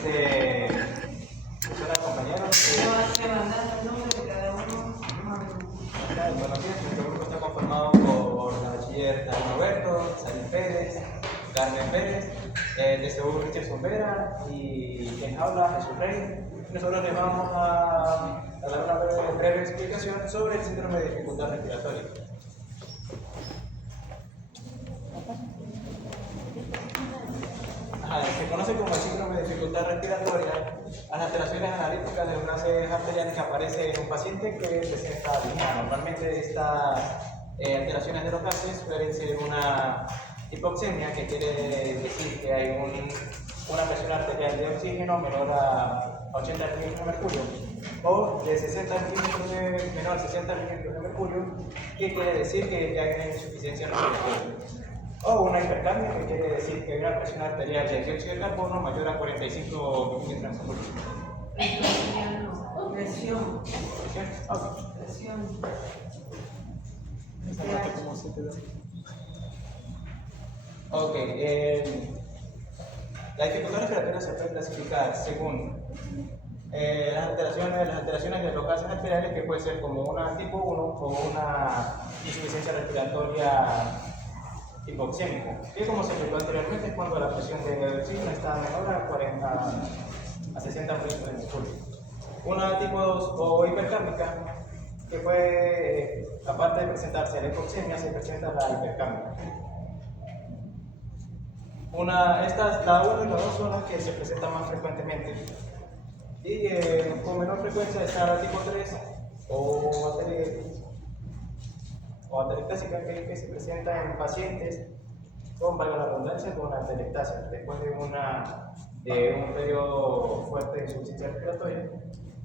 Hola compañeros. Me mandan el nombre de cada uno. Buenos días, nuestro grupo está conformado por la bachiller Dani Roberto, Salim Pérez, Carmen Pérez, de seguro Richardson Vera y quien habla, Jesús Rey. Nosotros les vamos a dar una breve explicación sobre el síndrome de dificultad respiratoria. Se conoce como el síndrome de dificultad respiratoria a las alteraciones analíticas de los gases arteriales que aparecen en un paciente que presenta disnea. Normalmente estas alteraciones de los gases suelen ser una hipoxemia, que quiere decir que hay una presión arterial de oxígeno menor a 80 milímetros de mercurio, o de 60 milímetros menor a 60 milímetros de mercurio, que quiere decir que hay una insuficiencia respiratoria. O una hipercapnia, que quiere decir que hay una presión arterial de dióxido de carbono mayor a 45 milímetros de mercurio. Presión. Ok. Presión. Ok, la dificultad respiratoria se puede clasificar según las alteraciones de los gases arteriales, que puede ser como una tipo 1 o una insuficiencia respiratoria hipoxémica, que como se explicó anteriormente es cuando la presión de oxígeno está menor a 60 milímetros de mercurio. Una tipo 2 o hipercámica, que puede, aparte de presentarse la hipoxemia, se presenta la hipercámica. La 1 y la 2 son las que se presentan más frecuentemente. Y con menor frecuencia está la tipo 3 o atelectásica, que se presenta en pacientes con, valga la redundancia, con atelectasia, después de un periodo fuerte de insuficiencia respiratoria.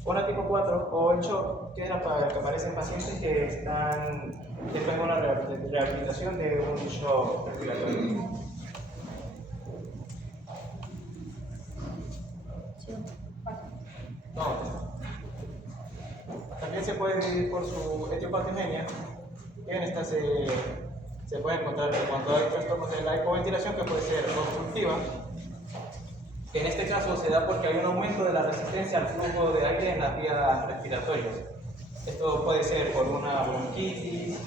O la tipo 4 o el shock, que es la que aparece en pacientes que están después de una rehabilitación de un shock respiratorio. No, también se puede dividir por su etiopatogenia, que en esta se puede encontrar cuando hay trastornos de la hipoventilación, que puede ser obstructiva, que en este caso se da porque hay un aumento de la resistencia al flujo de aire en las vías respiratorias. Esto puede ser por una bronquitis,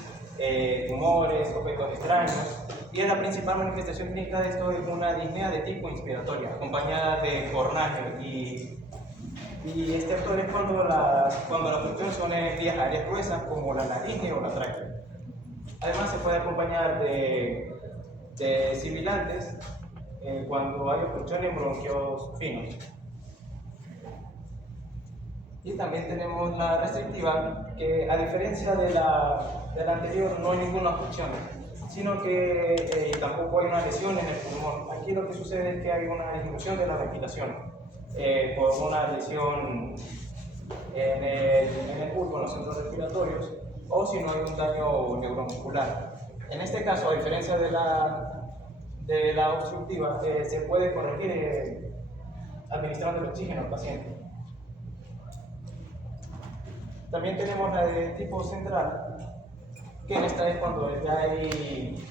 tumores o petos extraños, y la principal manifestación clínica de esto es una disnea de tipo inspiratoria, acompañada de cornagio, y este actor es cuando la obstrucción son en vías aéreas gruesas como la laringe o la tráquea. Además se puede acompañar de sibilantes cuando hay obstrucción en bronquios finos. Y también tenemos la restrictiva, que a diferencia de la anterior no hay ninguna obstrucción, sino que tampoco hay una lesión en el pulmón. Aquí lo que sucede es que hay una disminución de la ventilación por una lesión en el pulmón, en los centros respiratorios, o si no hay un daño neuromuscular. En este caso, a diferencia de la obstructiva, se puede corregir administrando el oxígeno al paciente. También tenemos la de tipo central, que en esta es cuando ya hay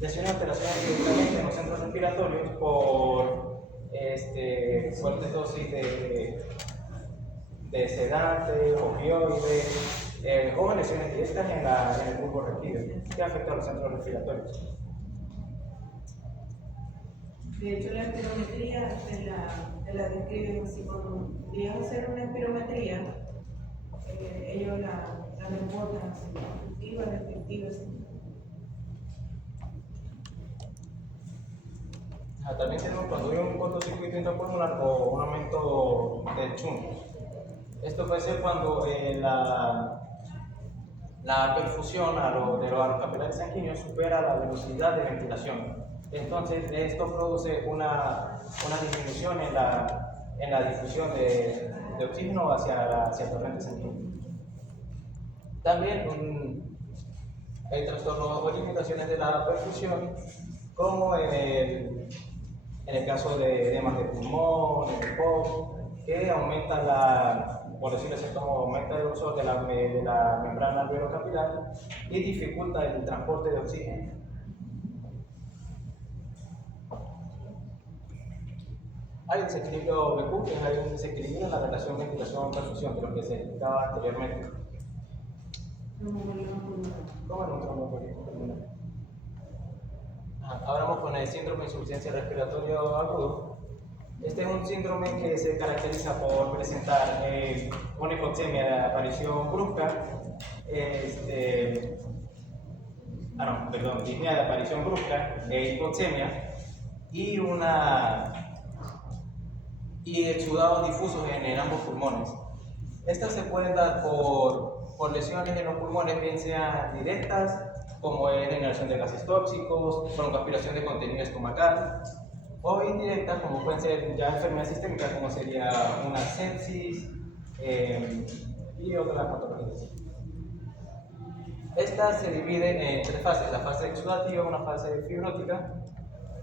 lesiones o alteraciones directamente en los centros respiratorios por fuertes dosis de sedante, opioides, o lesiones directas en el bulbo respiratorio, que afectan a los centros respiratorios. De hecho, la espirometría te la describen así: cuando llegas a hacer una espirometría, ellos la reportan así, obstructiva, restrictiva. También tenemos cuando hay un cortocircuito intrapulmonar o un aumento del shunt. Esto puede ser cuando la perfusión de los capilares sanguíneos supera la velocidad de ventilación. Entonces, esto produce una disminución en la difusión de oxígeno hacia el torrente sanguíneo. También hay trastornos o limitaciones de la perfusión, como en el caso de edemas de pulmón, el EPOC, que aumenta por decirlo así, como aumenta el uso de la membrana alveolo-capilar y dificulta el transporte de oxígeno. Hay un desequilibrio BQ, que hay un desequilibrio en la relación ventilación-perfusión, de lo que se explicaba anteriormente. ¿Cómo en un tromboembolismo pulmonar? Ahora vamos con el síndrome de insuficiencia respiratoria agudo. Este es un síndrome que se caracteriza por presentar una hipoxemia de aparición brusca, disnea de aparición brusca, hipoxemia y exudados difusos en ambos pulmones. Estas se pueden dar por lesiones en los pulmones, bien sean directas, como es la inhalación de gases tóxicos, broncoaspiración de contenido estomacal, o indirectas, como pueden ser ya enfermedades sistémicas, como sería una sepsis y otras patologías. Esta se divide en tres fases: la fase exudativa, una fase fibrótica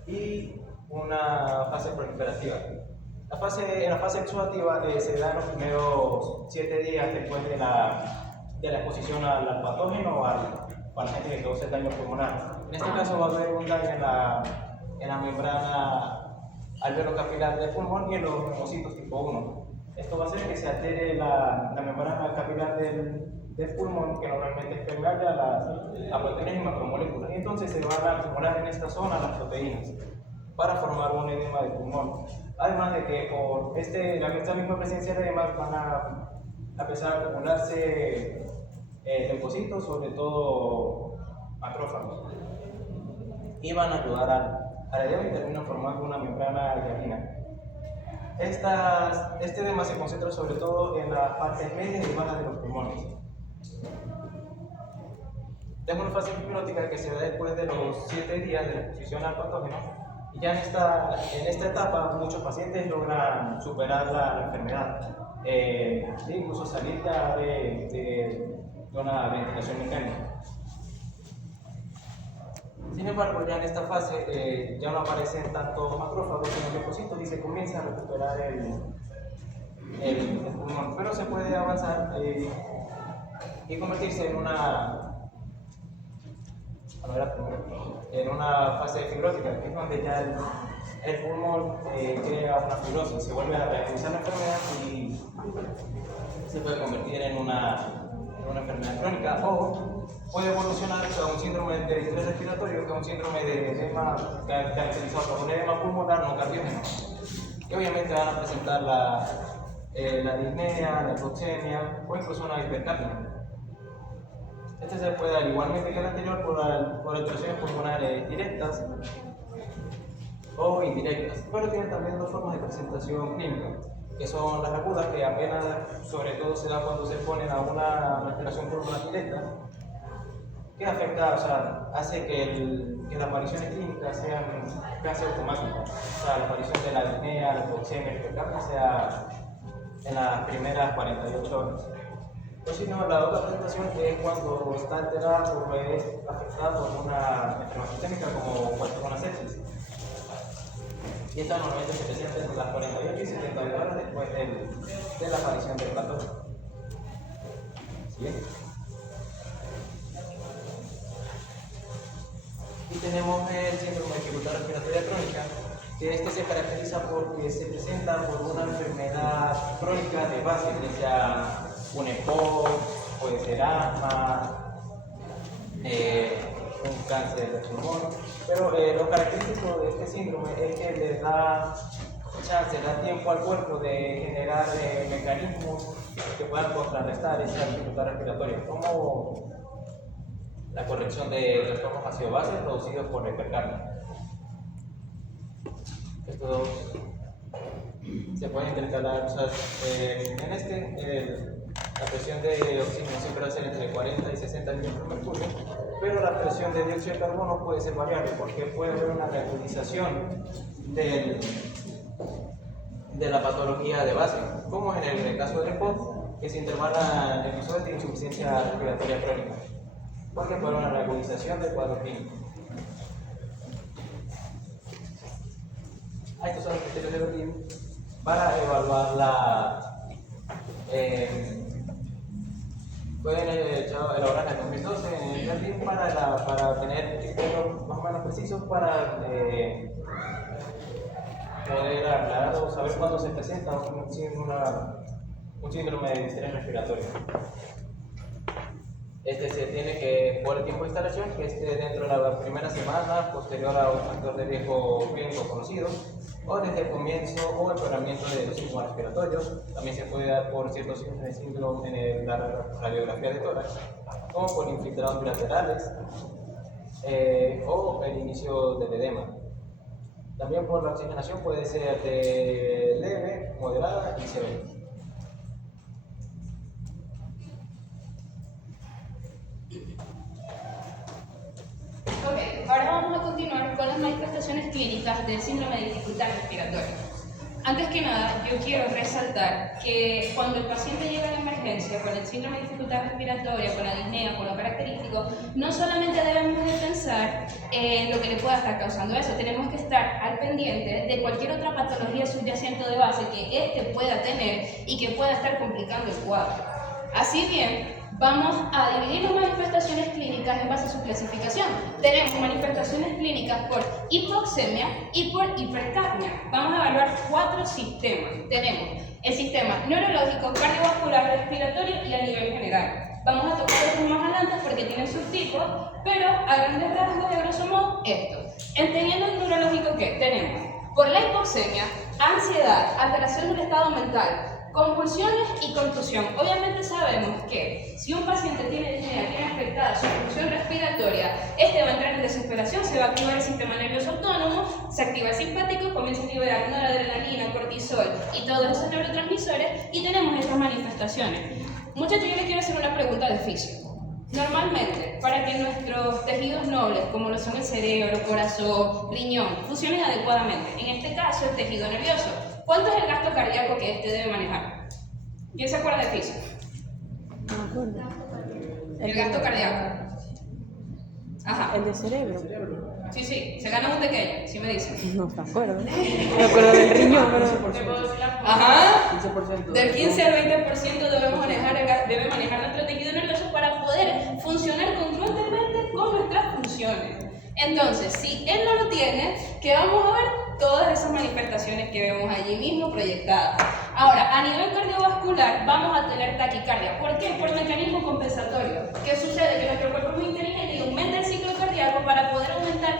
y una fase proliferativa. En la fase exudativa se da en los primeros 7 días después de la exposición al patógeno o al agente que causa el daño pulmonar. En este caso va a haber un daño en la membrana alveolo-capilar del pulmón y en los neumocitos tipo 1. Esto va a hacer que se altere la membrana capilar del pulmón, que normalmente es permeable a proteínas y macromoléculas, y entonces se van a acumular en esta zona las proteínas para formar un edema de pulmón. Además de que por esta misma presencia de edema van a empezar a acumularse leucocitos, sobre todo macrófagos, y van a ayudar al edema y terminan formando una membrana alcalina. Este edema se concentra sobre todo en las partes medias y bajas de los pulmones. Tenemos una fase fibrótica que se da después de los 7 días de la exposición al patógeno, y ya en esta etapa muchos pacientes logran superar la enfermedad, incluso salir ya de una ventilación mecánica. Sin embargo, ya en esta fase ya no aparecen tantos macrófagos en los leucocitos y se comienza a recuperar el pulmón, pero se puede avanzar y convertirse en una fase fibrótica, que es donde ya el pulmón crea una fibrosis, se vuelve a reactivizar la enfermedad y se puede convertir en una enfermedad crónica, o puede evolucionar a un síndrome de distrés respiratorio, que es un síndrome de edema caracterizado por un edema pulmonar no cardiógeno, que obviamente van a presentar la disnea, la hipoxemia o incluso una hipercapnia. Este se puede dar igualmente que el anterior por alteraciones pulmonares directas o indirectas, pero tiene también dos formas de presentación clínica, que son las agudas, que apenas sobre todo se da cuando se ponen a una respiración pulmonar directa, que afecta, hace que las apariciones clínicas sean casi automáticas. La aparición de la disnea, la hipoxemia, la hipercapnia sea en las primeras 48 horas. O si no, la otra presentación es cuando está alterada o es afectada por una enfermedad sistémica como una sepsis. Y esta normalmente se presenta entre las 48 y 72 horas después de la aparición del patógeno. Siguiente. Y tenemos el síndrome de dificultad respiratoria crónica, que este se caracteriza porque se presenta por una enfermedad crónica de base, que sea un EPOC, puede ser asma, un cáncer de pulmón, pero lo característico de este síndrome es que le da chance, da tiempo al cuerpo de generar mecanismos que puedan contrarrestar esa dificultad respiratoria, como la corrección de trastornos ácido-base producidos por la hipercapnia. Estos dos se pueden intercalar, la presión de oxígeno siempre va a ser entre 40 y 60 mg/m, pero la presión de dióxido de carbono puede ser variable porque puede haber una reagudización de la patología de base, como en el caso del EPOC, que se intervalan episodios de insuficiencia respiratoria crónica, porque puede haber una reagudización del cuadro clínico. Estos son los criterios de Berlín para evaluar pueden elaborar en 2012 en el Berlín para tener criterios más o menos precisos para poder aclarar o saber cuándo se presenta un síndrome de distrés respiratorio. Este se tiene que, por el tiempo de instalación, que esté dentro de la primera semana posterior a un factor de riesgo clínico conocido, o desde el comienzo o empeoramiento de los síntomas respiratorios. También se puede dar por ciertos síndromes en la radiografía de tórax, como por infiltrados bilaterales o el inicio del edema. También por la oxigenación puede ser de leve, moderada y severa. Ok, ahora vamos a continuar con las manifestaciones clínicas del síndrome de dificultad respiratoria. Antes que nada, yo quiero resaltar que cuando el paciente llega a la emergencia con el síndrome de dificultad respiratoria, con la disnea, con lo característico, no solamente debemos de pensar en lo que le pueda estar causando eso, tenemos que estar al pendiente de cualquier otra patología subyacente de base que éste pueda tener y que pueda estar complicando el cuadro. Así bien, vamos a dividir las manifestaciones clínicas en base a su clasificación. Tenemos manifestaciones clínicas por hipoxemia y por hipercapnia. Vamos a evaluar 4 sistemas. Tenemos el sistema neurológico, cardiovascular, respiratorio y a nivel general. Vamos a tocar otros más adelante porque tienen sus tipos, pero a grandes rasgos y a grosso modo esto. Entendiendo el neurológico que tenemos por la hipoxemia, ansiedad, alteración del estado mental, convulsiones y contusión. Obviamente sabemos que si un paciente tiene disnea, tiene afectada su función respiratoria, este va a entrar en desesperación, se va a activar el sistema nervioso autónomo, se activa el simpático, comienza a liberar noradrenalina, cortisol y todos esos neurotransmisores y tenemos estas manifestaciones. Muchachos, yo les quiero hacer una pregunta de fisio. Normalmente, para que nuestros tejidos nobles, como lo son el cerebro, corazón, riñón, funcionen adecuadamente, en este caso el tejido nervioso, ¿cuánto es el gasto cardíaco que este debe manejar? ¿Quién se acuerda de fisio? No me acuerdo. El gasto cardíaco. Ajá. El de cerebro. Sí, sí, se gana un pequeño, sí me dicen. No me acuerdo. Me acuerdo del riñón, pero. Ajá. 15%. Del 15 al 20% debe manejar nuestro tejido nervioso para poder funcionar congruentemente con nuestras funciones. Entonces, si él no lo tiene, ¿qué vamos a ver? Todas esas manifestaciones que vemos allí mismo proyectadas. Ahora, a nivel cardiovascular, vamos a tener taquicardia. ¿Por qué? Por mecanismo compensatorio. ¿Qué sucede? Que nuestro cuerpo es muy inteligente y aumenta el ciclo cardíaco para poder aumentar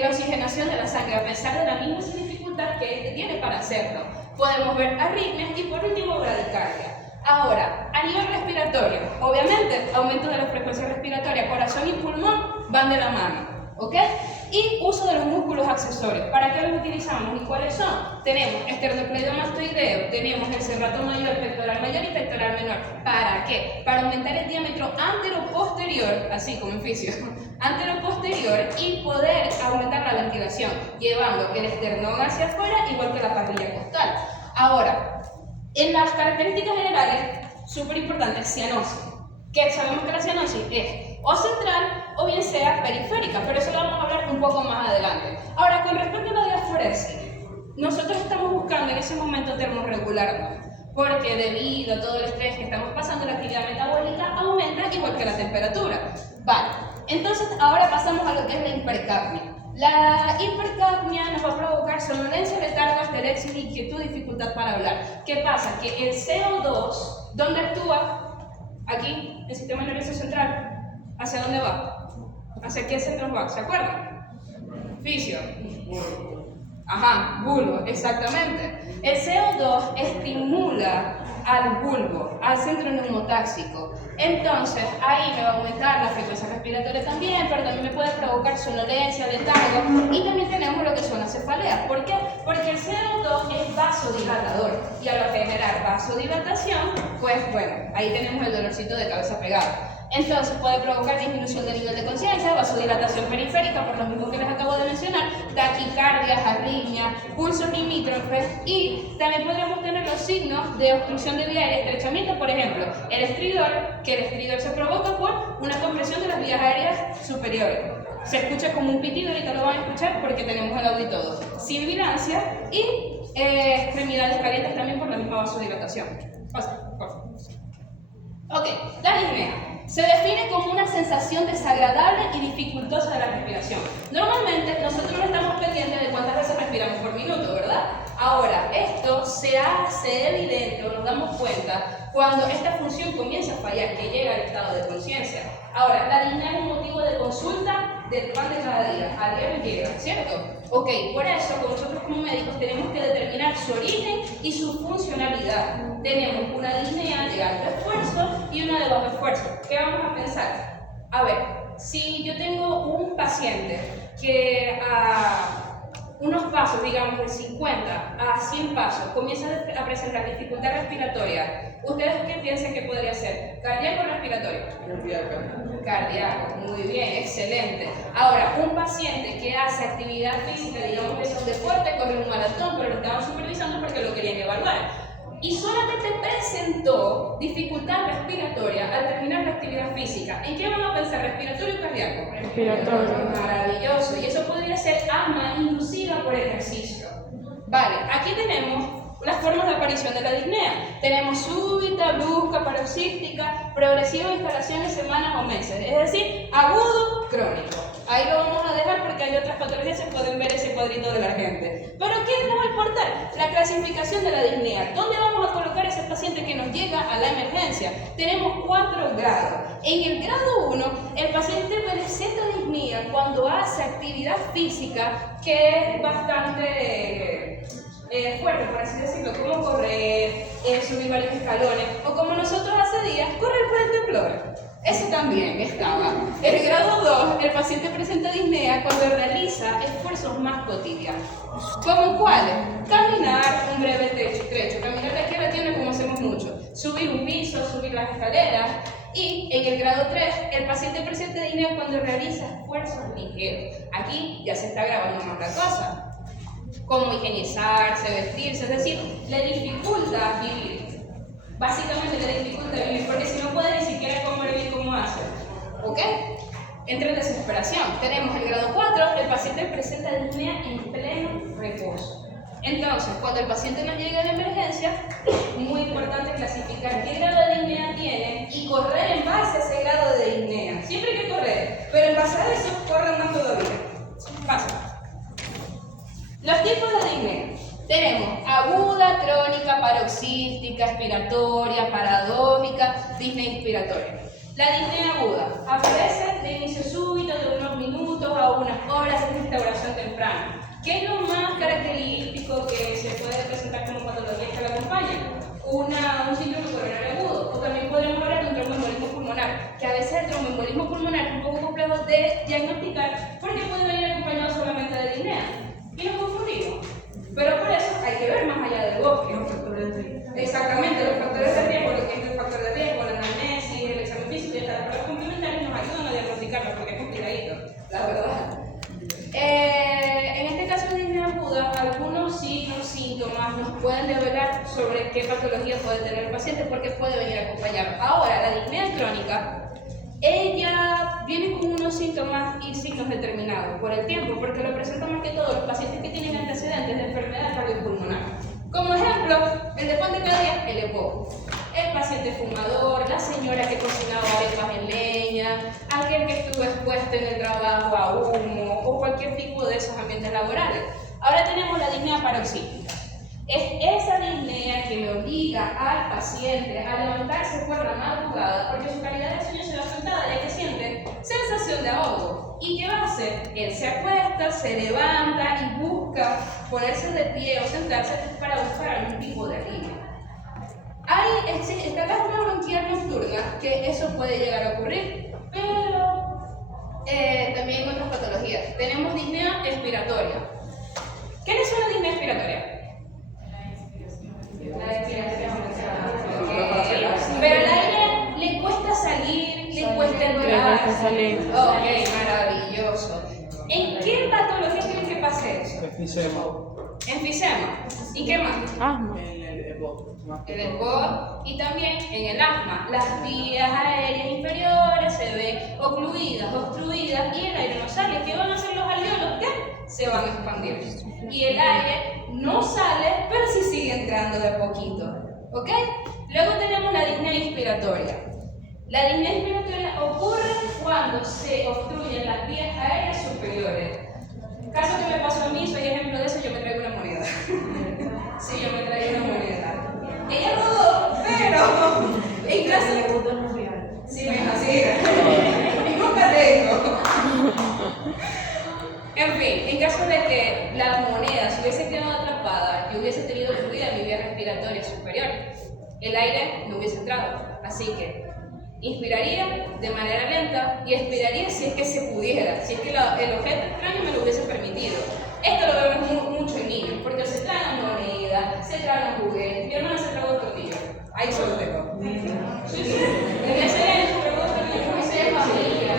la oxigenación de la sangre, a pesar de la misma dificultad que este tiene para hacerlo. Podemos ver arritmias y, por último, bradicardia. Ahora, a nivel respiratorio, obviamente, aumento de la frecuencia respiratoria, corazón y pulmón van de la mano. ¿Ok? Y uso de los músculos accesorios. ¿Para qué los utilizamos y cuáles son? Tenemos esternocleidomastoideo, tenemos el serrato mayor, pectoral mayor y pectoral menor. ¿Para qué? Para aumentar el diámetro antero-posterior, así como en fisio, antero-posterior y poder aumentar la ventilación, llevando el esternón hacia afuera igual que la parrilla costal. Ahora, en las características generales, súper importante, cianosis. Que sabemos que la cianosis es o central o bien sea periférica, pero eso lo vamos a hablar un poco más adelante. Ahora, con respecto a la diaforesis, nosotros estamos buscando en ese momento termorregularnos, porque debido a todo el estrés que estamos pasando, la actividad metabólica aumenta igual que la temperatura. Vale, entonces ahora pasamos a lo que es la hipercapnia. La hipercapnia nos va a provocar somnolencia, letargo, asterexia, inquietud, dificultad para hablar. ¿Qué pasa? Que el CO2, ¿dónde actúa? Aquí, el sistema nervioso central. ¿Hacia dónde va? ¿Hacia qué centro va? ¿Se acuerdan? Fisio. Ajá, bulbo, exactamente. El CO2 estimula al bulbo, al centro neumotáxico. Entonces, ahí me va a aumentar la frecuencia respiratoria también, pero también me puede provocar somnolencia, letargo, y también tenemos lo que son las cefaleas. ¿Por qué? Porque el CO2 es vasodilatador, y al generar vasodilatación, pues bueno, ahí tenemos el dolorcito de cabeza pegado. Entonces puede provocar disminución del nivel de conciencia, vasodilatación periférica, por lo mismo que les acabo de mencionar, taquicardias, arritmias, pulsos limítrofes, y también podríamos tener los signos de obstrucción de vía aérea, estrechamiento, por ejemplo, el estridor, que el estridor se provoca por una compresión de las vías aéreas superiores. Se escucha como un pitido, ahorita lo van a escuchar porque tenemos el audio y todo. Sibilancia y extremidades calientes también por la misma vasodilatación. Pasa, por favor. Ok, la disnea. Se define como una sensación desagradable y dificultosa de la respiración. Normalmente nosotros no estamos pendientes de cuántas veces respiramos por minuto, ¿verdad? Ahora, esto se hace evidente o nos damos cuenta cuando esta función comienza a fallar, que llega al estado de conciencia. Ahora, la disnea es un motivo de consulta del pan de cada día. A diario llega, ¿cierto? Ok, por eso nosotros como médicos tenemos que determinar su origen y su funcionalidad. Tenemos una disnea de alto esfuerzo y una de bajo esfuerzo. ¿Qué vamos a pensar? A ver, si yo tengo un paciente que unos pasos, digamos de 50 a 100 pasos, comienza a presentar dificultad respiratoria, ¿ustedes qué piensan que podría ser? ¿Cardíaco o respiratorio? Cardíaco, muy bien, excelente. Ahora, un paciente que hace actividad física, digamos que es un deporte, corre un maratón, pero lo estaban supervisando porque lo querían evaluar, y solamente presentó dificultad respiratoria al terminar la actividad física. ¿En qué van a pensar? ¿Respiratorio o cardíaco? Respiratorio. Maravilloso. Y eso podría ser asma inducida por ejercicio. Vale, aquí tenemos las formas de aparición de la disnea. Tenemos súbita, brusca, paroxística, progresiva, instalación en semanas o meses. Es decir, agudo, crónico. Ahí lo vamos a dejar porque hay otras patologías que pueden ver ese cuadrito de la gente. Pero ¿qué nos va a importar? La clasificación de la disnea. ¿Dónde vamos a colocar a ese paciente que nos llega a la emergencia? Tenemos 4 grados. En el grado 1, el paciente presenta disnea cuando hace actividad física que es bastante fuerte, por así decirlo, como correr, subir varios escalones, o como nosotros hace días, correr por el temblor. Eso también estaba. El grado 2, el paciente presenta disnea cuando realiza esfuerzos más cotidianos. ¿Como cuáles? Caminar un breve trecho. Caminar de aquí a la tienda como hacemos mucho. Subir un piso, subir las escaleras. Y en el grado 3, el paciente presenta disnea cuando realiza esfuerzos ligeros. Aquí ya se está grabando más la cosa. Como higienizarse, vestirse, es decir, le dificulta vivir. Básicamente le dificulta vivir, porque si no puede ni siquiera comer bien como hace. ¿Ok? Entra en desesperación. Tenemos el grado 4, el paciente presenta disnea en pleno reposo. Entonces, cuando el paciente nos llega a la emergencia, es muy importante clasificar qué grado de disnea tiene y correr en base a ese grado de disnea. Siempre hay que correr, pero en base a eso, corren más todavía. Pasa. Los tipos de disnea. Tenemos aguda, crónica, paroxística, expiratoria, paradójica, disnea inspiratoria. La disnea aguda aparece de inicio súbito de unos minutos a unas horas de instauración temprana. ¿Qué es lo más característico que se puede presentar como patología que la acompaña? Un síndrome coronario agudo, o también podemos hablar de un tromboembolismo pulmonar, que a veces el tromboembolismo pulmonar es un poco complejo de diagnosticar porque puede venir acompañado solamente de disnea. Y nos confundimos. Pero por eso hay que ver más allá del bosque. Exactamente, los factores de riesgo, lo que es el factor de riesgo, la anamnesis, el examen físico y hasta las pruebas complementarias nos ayudan a diagnosticarlo porque es complicadito, la verdad. En este caso de disnea aguda, algunos signos, síntomas nos pueden develar sobre qué patología puede tener el paciente porque puede venir acompañado. Ahora, la disnea crónica, ella viene con unos síntomas y signos determinados por el tiempo, porque lo presentan más que todo los pacientes que tienen antecedentes de enfermedad cardiopulmonar. Como ejemplo, el de pan de cada día, el EPOC. El paciente fumador, la señora que cocinaba arepas en leña, aquel que estuvo expuesto en el trabajo a humo o cualquier tipo de esos ambientes laborales. Ahora tenemos la disnea paroxística. Es esa disnea que le obliga al paciente a levantarse por la madrugada porque su calidad de sueño se ve afectada ya que siente sensación de ahogo. ¿Y qué va a hacer? Él se acuesta, se levanta y busca ponerse de pie o sentarse para buscar algún tipo de alivio. Ahí está la asma bronquial nocturna, que eso puede llegar a ocurrir, pero también en otras patologías. Tenemos disnea expiratoria. ¿Qué es una disnea expiratoria? La expiración. Pero al aire le cuesta salir, le cuesta entrar. Ok, maravilloso. ¿En qué patología creen que pase eso? Enfisema. Enfisema. ¿Y qué más? Asma. En el EPOC y también en el asma. Las vías aéreas inferiores se ven ocluidas, obstruidas y el aire no sale. ¿Qué van a hacer los alveolos? ¿Qué? Se van a expandir. Y el aire no sale, pero sí sigue entrando de a poquito. ¿Ok? Luego tenemos la disnea inspiratoria. La disnea inspiratoria ocurre cuando se obstruyen las vías aéreas superiores. Caso que me pasó a mí, soy ejemplo de eso, yo me traigo una moneda. Sí, yo me traigo una moneda. Ella rodó, pero en caso Le gustan los reales. sí, venga, sí. Y nunca tengo. En fin, en caso de que la moneda se hubiese quedado atrapada, yo hubiese tenido fluida mi vía respiratoria superior. El aire no hubiese entrado. Así que inspiraría de manera lenta y expiraría si es que se pudiera, si es que el objeto extraño me lo hubiese permitido. Esto lo vemos mucho en niños, porque se traen monedas, se traen juguetes. Mi hermana se tragó tortillas. Ahí se lo dejo. Sí, sí. Desde ese año se tragó tortillas, no sé, familia.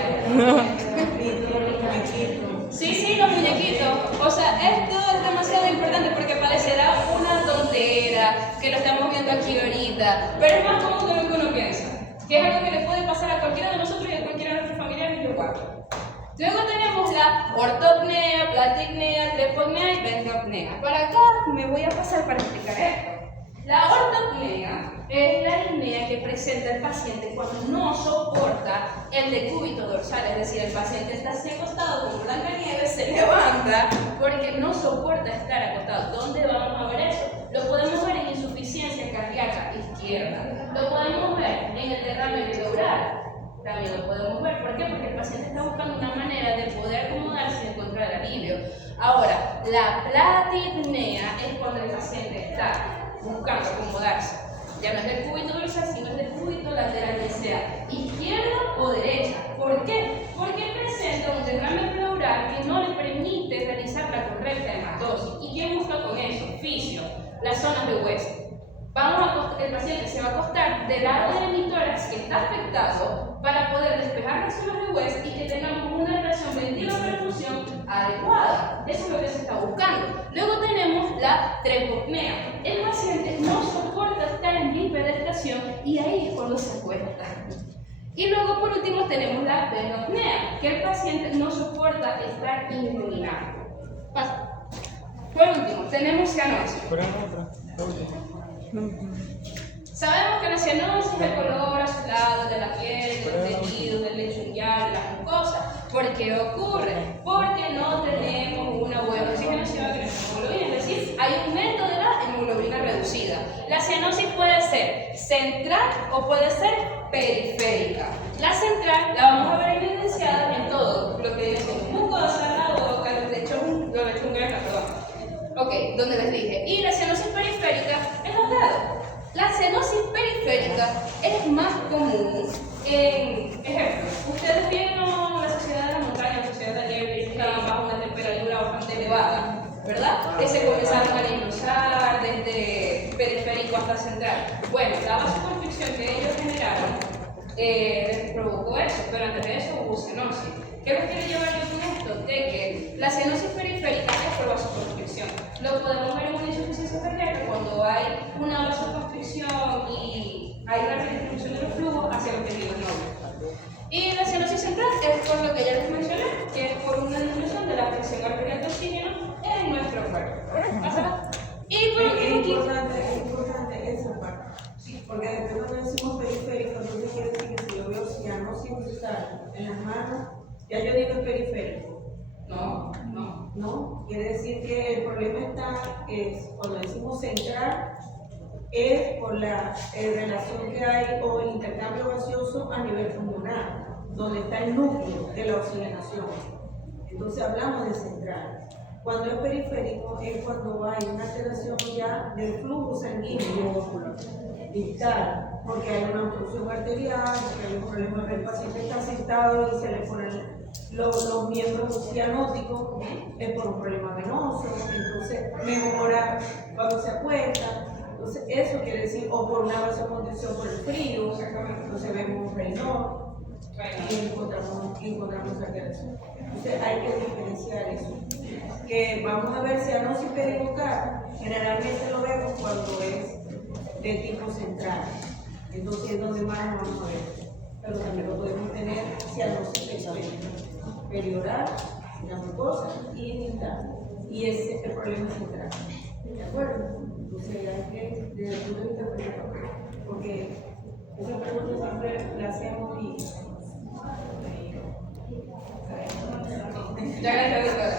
Sí, sí, los muñequitos. O sea, esto es demasiado importante porque parecerá una tontera que lo estamos viendo aquí ahorita, pero es más común de lo que uno piensa, que es algo que le puede pasar a cualquiera de nosotros y a cualquiera de nuestros familiares y igual. Luego tenemos la ortopnea, platicnea, trepopnea y ventropnea. Para acá me voy a pasar para explicar esto. La ortopnea es la disnea que presenta el paciente cuando no soporta el decúbito dorsal, es decir, el paciente está así acostado como Blancanieves, se levanta porque no soporta estar acostado. ¿Dónde vamos a ver eso? Lo podemos ver en insuficiencia cardíaca izquierda, lo podemos ver en el derrame pleural. También lo podemos ver. ¿Por qué? Porque el paciente está buscando una manera de poder acomodarse y encontrar alivio. Ahora, la platipnea es cuando el paciente está buscando acomodarse. Ya no es del cúbito dorsal, sino es del cúbito lateral, ya sea izquierda o derecha. ¿Por qué? Porque presenta un derrame pleural que no le permite realizar la correcta hematosis. ¿Y quién busca con eso? Fisio, las zonas de hueso. El paciente se va a acostar del lado del hemitórax que está afectado para poder despejar las zonas de hueso y que tengamos una relación ventilo-perfusión adecuada. Eso es lo que se está buscando. Luego tenemos la trepopnea. El paciente no soporta estar en bipedestación y ahí es cuando se acuesta. Y luego por último tenemos la venopnea, que el paciente no soporta estar inclinado. Por último tenemos cianosis. Sabemos que la cianosis es el color azulado de la piel, de los tejidos, del lecho unguial, de las mucosas. ¿Por qué ocurre? Porque no tenemos una buena oxigenación de nuestra hemoglobina, es decir, hay aumento de la hemoglobina reducida. La cianosis puede ser central o puede ser periférica. La central la vamos a ver evidenciada en todo lo que es mucosa, la boca, los lechos unguiales, perdón. Ok, donde les dije. Y la cianosis periférica en los dedos. La cianosis periférica es más común en, ejemplo, ustedes vieron la sociedad de la montaña, la sociedad de nieve, que estaban bajo una temperatura bastante elevada, ¿verdad? Que se comenzaron a necrosar desde periférico hasta central. Bueno, la vasoconstricción que ellos generaron les provocó eso, pero antes de eso hubo cianosis. ¿Qué me quiere llevar yo con esto? De que la cianosis periférica es por vasoconstricción. Lo podemos ver en una insuficiencia cardíaca cuando hay una vasoconstricción y hay una redistribución de los flujos hacia los tejidos nobles. Y la cianosis central es por lo que ya les mencioné, que es por una disminución de la presión arterial de oxígeno en nuestro cuerpo. ¿Pasa? Y por último, es importante esa parte. Sí, porque después cuando decimos periférico, entonces quiere decir que si yo veo cianosis brutal en las manos, ya yo digo el periférico. No, quiere decir que el problema cuando decimos central, es por la relación que hay o el intercambio gaseoso a nivel pulmonar, donde está el núcleo de la oxigenación. Entonces hablamos de central. Cuando es periférico es cuando hay una alteración ya del flujo sanguíneo distal, porque hay una obstrucción arterial, porque hay un problema que el paciente está sentado y se le ponen los miembros cianóticos, es por un problema venoso, entonces mejora cuando se acuesta. Entonces eso quiere decir, o por una vasoconstricción por el frío, entonces vemos un Raynaud y encontramos alteración. Entonces hay que diferenciar eso. Que vamos a ver cianosis perivocal, generalmente lo vemos cuando es de tipo central, entonces es donde más lo vamos a ver, pero también lo podemos tener cianosis perioral, la mucosa y distal, y ese es el problema central, ¿de acuerdo? Entonces hay que, desde el punto de vista perioral, porque ese pregunta siempre la hacemos y Ya gracias, doctora.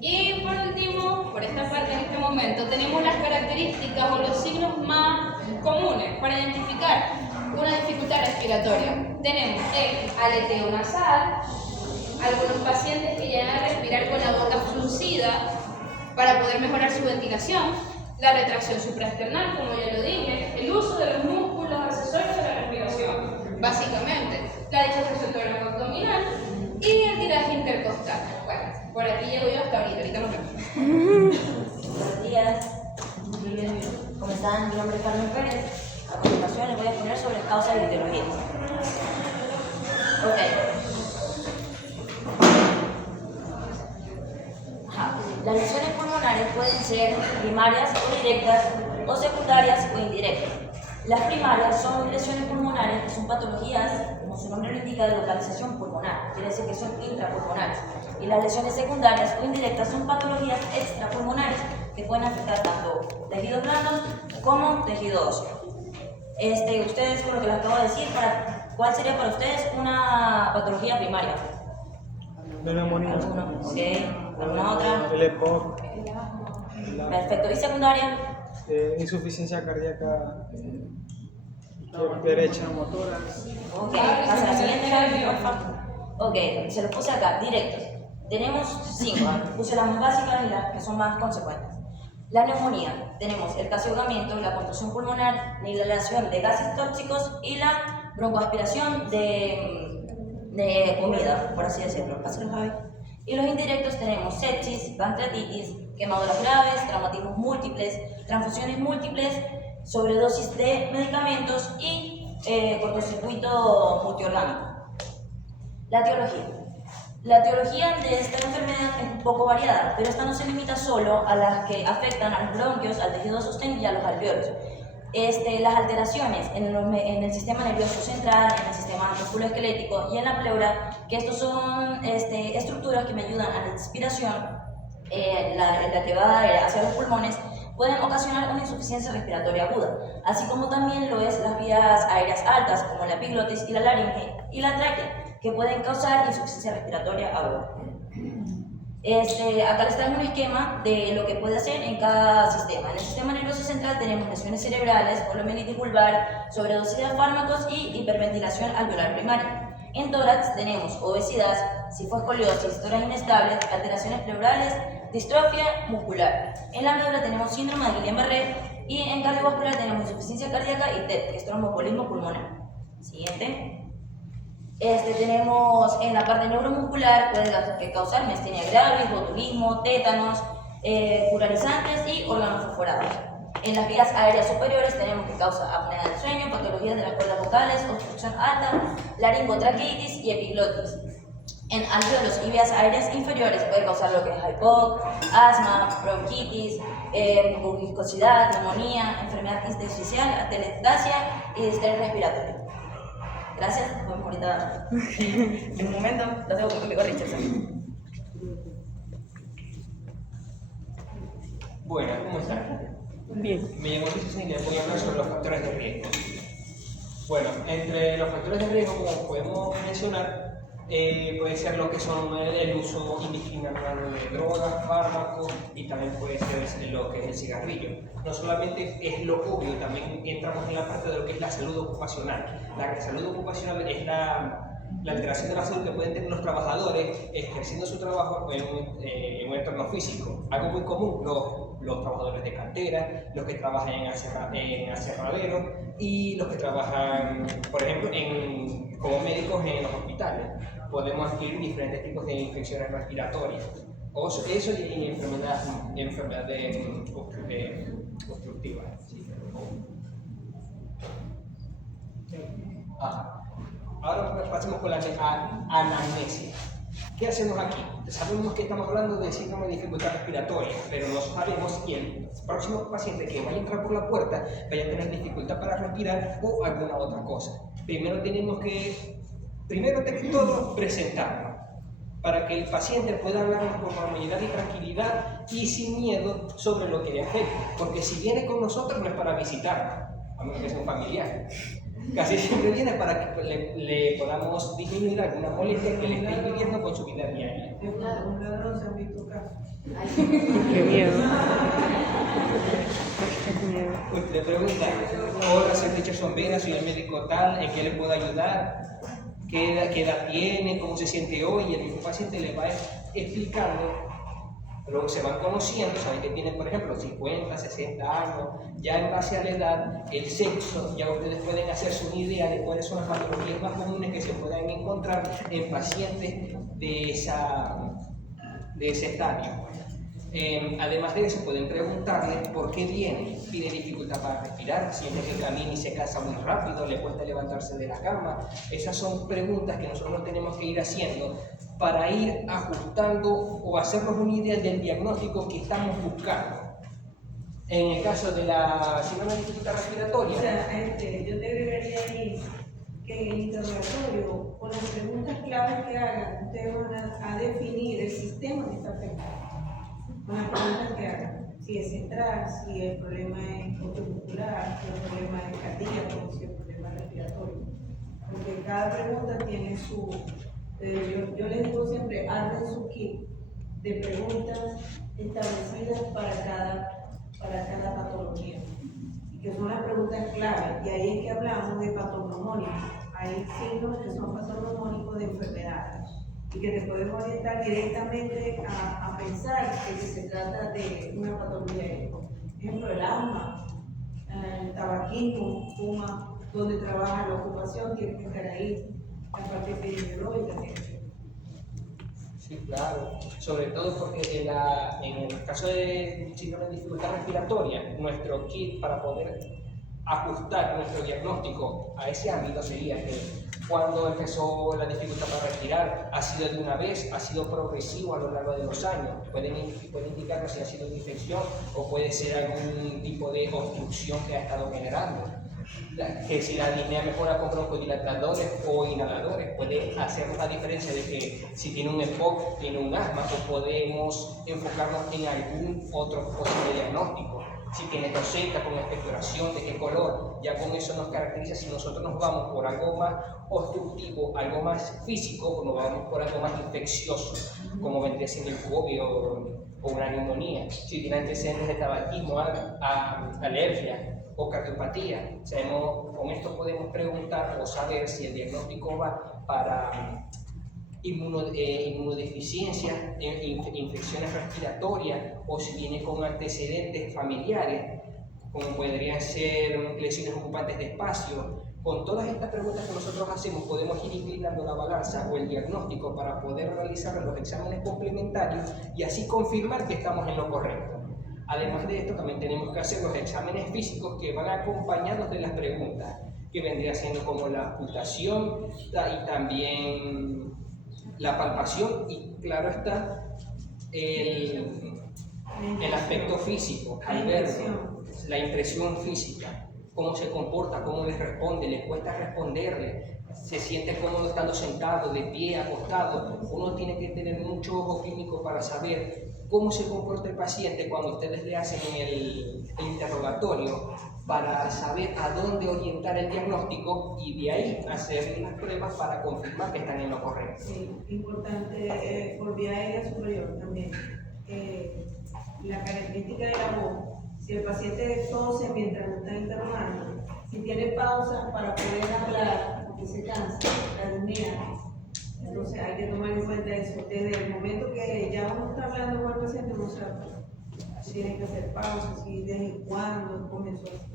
Y por último, por esta parte en este momento, tenemos las características o los signos más comunes para identificar una dificultad respiratoria. Tenemos el aleteo nasal, algunos pacientes que llegan a respirar con la boca fruncida para poder mejorar su ventilación, la retracción supraesternal, como ya lo dije, el uso de los músculos accesorios de la respiración, básicamente, la distensión torácico-abdominal y el tiraje intercostal. Bueno, por aquí llego yo hasta ahorita nos vemos. Buenos días. ¿Cómo están? Mi nombre es Carmen Pérez. A continuación les voy a exponer sobre causas y etiologías. Las lesiones pulmonares pueden ser primarias o directas, o secundarias o indirectas. Las primarias son lesiones pulmonares que son patologías, como su nombre lo indica, de localización pulmonar, quiere decir que son intrapulmonares. Y las lesiones secundarias o indirectas son patologías extrapulmonares que pueden afectar tanto tejidos blandos como tejido óseo. Ustedes, con lo que les acabo de decir, ¿cuál sería para ustedes una patología primaria? La neumonía. ¿Alguna otra? El EPOC. Perfecto. ¿Y secundaria? Insuficiencia cardíaca derecha. Ok, pasa a la siguiente, Gaby, por favor. Ok, se los puse acá, directos. Tenemos 5, puse las más básicas y las que son más consecuentes. La neumonía, tenemos el casi ahogamiento, la contusión pulmonar, la inhalación de gases tóxicos y la broncoaspiración de comida, por así decirlo. Pásenlo, Javi. Y los indirectos tenemos sepsis, pancreatitis, quemaduras graves, traumatismos múltiples, transfusiones múltiples, sobredosis de medicamentos y cortocircuito multiorgánico. La etiología. La etiología de esta enfermedad es un poco variada, pero esta no se limita solo a las que afectan a los bronquios, al tejido sostén y a los alveolos. Las alteraciones en el sistema nervioso central, en el sistema musculoesquelético y en la pleura, que estos son estructuras que me ayudan a la respiración, la llevada hacia los pulmones, pueden ocasionar una insuficiencia respiratoria aguda, así como también lo es las vías aéreas altas, como la epiglotis y la laringe y la tráquea, que pueden causar insuficiencia respiratoria aguda. Acá les traigo un esquema de lo que puede hacer en cada sistema. En el sistema nervioso central tenemos lesiones cerebrales, poliomielitis vulvar, sobredosis de fármacos y hiperventilación alveolar primaria. En tórax tenemos obesidad, cifoescoliosis, tórax inestable, alteraciones pleurales, distrofia muscular. En la médula tenemos síndrome de Guillain-Barré y en cardiovascular tenemos insuficiencia cardíaca y TED, que es tromboembolismo pulmonar. Siguiente. Tenemos en la parte neuromuscular, puede causar miastenia gravis, botulismo, tétanos, curarizantes y órganos fosforados. En las vías aéreas superiores tenemos que causa apnea del sueño, patologías de las cuerdas vocales, obstrucción alta, laringotraqueitis y epiglotis. En alveolos y vías aéreas inferiores puede causar lo que es HIPOC, asma, bronquitis, mucosidad, neumonía, enfermedad intersticial, atelectasia y distrés respiratorio. Gracias, nos vemos ahorita. En un momento, lo tengo conmigo, Richardson. Bueno, ¿cómo están? Bien. Me llamo Richardson y les voy a hablar sobre los factores de riesgo. Bueno, entre los factores de riesgo, como podemos mencionar, puede ser lo que son el uso indiscriminado de drogas, fármacos y también puede ser lo que es el cigarrillo. No solamente es lo obvio, también entramos en la parte de lo que es la salud ocupacional. La salud ocupacional es la alteración de la salud que pueden tener los trabajadores ejerciendo su trabajo en un entorno físico. Algo muy común, los trabajadores de cantera, los que trabajan en aserraderos y los que trabajan, por ejemplo, como médicos en los hospitales. Podemos adquirir diferentes tipos de infecciones respiratorias. Eso y enfermedades obstructivas. Sí. Ahora pasemos con la anamnesia. ¿Qué hacemos aquí? Sabemos que estamos hablando de síndrome de dificultad respiratoria, pero no sabemos si el próximo paciente que vaya a entrar por la puerta vaya a tener dificultad para respirar o alguna otra cosa. Primero tenemos que, de todo, presentarnos para que el paciente pueda hablar con normalidad y tranquilidad y sin miedo sobre lo que le afecta, porque si viene con nosotros no es para visitarnos. a menos que sea un familiar. Casi siempre viene para que le podamos disminuir alguna molestia que le esté viviendo con su vida diaria. Un ladrón se han visto casos. Qué miedo. Qué miedo. Usted pregunta, hola, soy Richardson Vera, soy el médico tal, ¿en qué le puedo ayudar? ¿Qué edad tiene? ¿Cómo se siente hoy? Y el mismo paciente le va explicando. Luego se van conociendo, saben que tienen, por ejemplo, 50, 60 años, ya en base a la edad, el sexo, ya ustedes pueden hacerse una idea de cuáles son las patologías más comunes que se puedan encontrar en pacientes de ese estadio. Además de eso, pueden preguntarle por qué viene, tiene dificultad para respirar, siente que camina y se cansa muy rápido, le cuesta levantarse de la cama. Esas son preguntas que nosotros tenemos que ir haciendo para ir ajustando o hacernos una idea del diagnóstico que estamos buscando. En el caso de la síndrome de dificultad respiratoria, O sea, yo te agregaría ahí que en el interrogatorio, con las preguntas claves que hagan, ustedes van a definir el sistema que está afectado. Con las preguntas que hagan, si es central, si el problema es muscular, si el problema es cardíaco, si el problema es respiratorio. Porque cada pregunta tiene su... yo les digo siempre, armen su kit de preguntas establecidas para cada patología. Y que son las preguntas clave. Y ahí es que hablamos de patognomónicos. Hay signos que son patognomónicos de enfermedades. Y que te pueden orientar directamente a pensar que se trata de una patología. Por ejemplo, el asma, el tabaquismo, fuma, donde trabaja la ocupación, tiene que estar ahí, la parte epidemiológica. sí, claro, sobre todo porque en el caso de síndrome de dificultad respiratoria, nuestro kit para poder ajustar nuestro diagnóstico a ese ámbito sería que cuando empezó la dificultad para respirar, ha sido de una vez, ha sido progresivo a lo largo de los años, puede indicarnos si ha sido una infección o puede ser algún tipo de obstrucción que ha estado generando. Que si la disnea mejora con broncodilatadores o inhaladores, puede hacer la diferencia de que si tiene un EPOC, tiene un asma, o podemos enfocarnos en algún otro posible diagnóstico. Si tiene tos seca con expectoración, de qué color, ya con eso nos caracteriza. Si nosotros nos vamos por algo más obstructivo, algo más físico, o nos vamos por algo más infeccioso, como vendría siendo el COVID o una neumonía. Si tiene antecedentes de tabaquismo, alergia o cardiopatía, con esto podemos preguntar o saber si el diagnóstico va para inmunodeficiencia, infecciones respiratorias, o si viene con antecedentes familiares, como podrían ser lesiones ocupantes de espacio. Con todas estas preguntas que nosotros hacemos, podemos ir inclinando la balanza o el diagnóstico para poder realizar los exámenes complementarios y así confirmar que estamos en lo correcto. Además de esto, también tenemos que hacer los exámenes físicos que van acompañados de las preguntas, que vendría siendo como la ocultación y también la palpación, y claro está el aspecto físico, al verlo, la impresión física, cómo se comporta, cómo les responde, le cuesta responderle, se siente cómodo estando sentado, de pie, acostado. Uno tiene que tener mucho ojo clínico para saber cómo se comporta el paciente cuando ustedes le hacen el interrogatorio, para saber a dónde orientar el diagnóstico y de ahí hacer las pruebas para confirmar que están en lo correcto. Sí, importante, por vía aérea superior también. La característica de la voz, si el paciente tose mientras lo está interrogando, si tiene pausas para poder hablar, porque se cansa, la disnea. Entonces hay que tomar en cuenta eso. Desde el momento que ya uno está hablando con el paciente, uno sabe si tiene que hacer pausas, si desde cuándo comenzó así.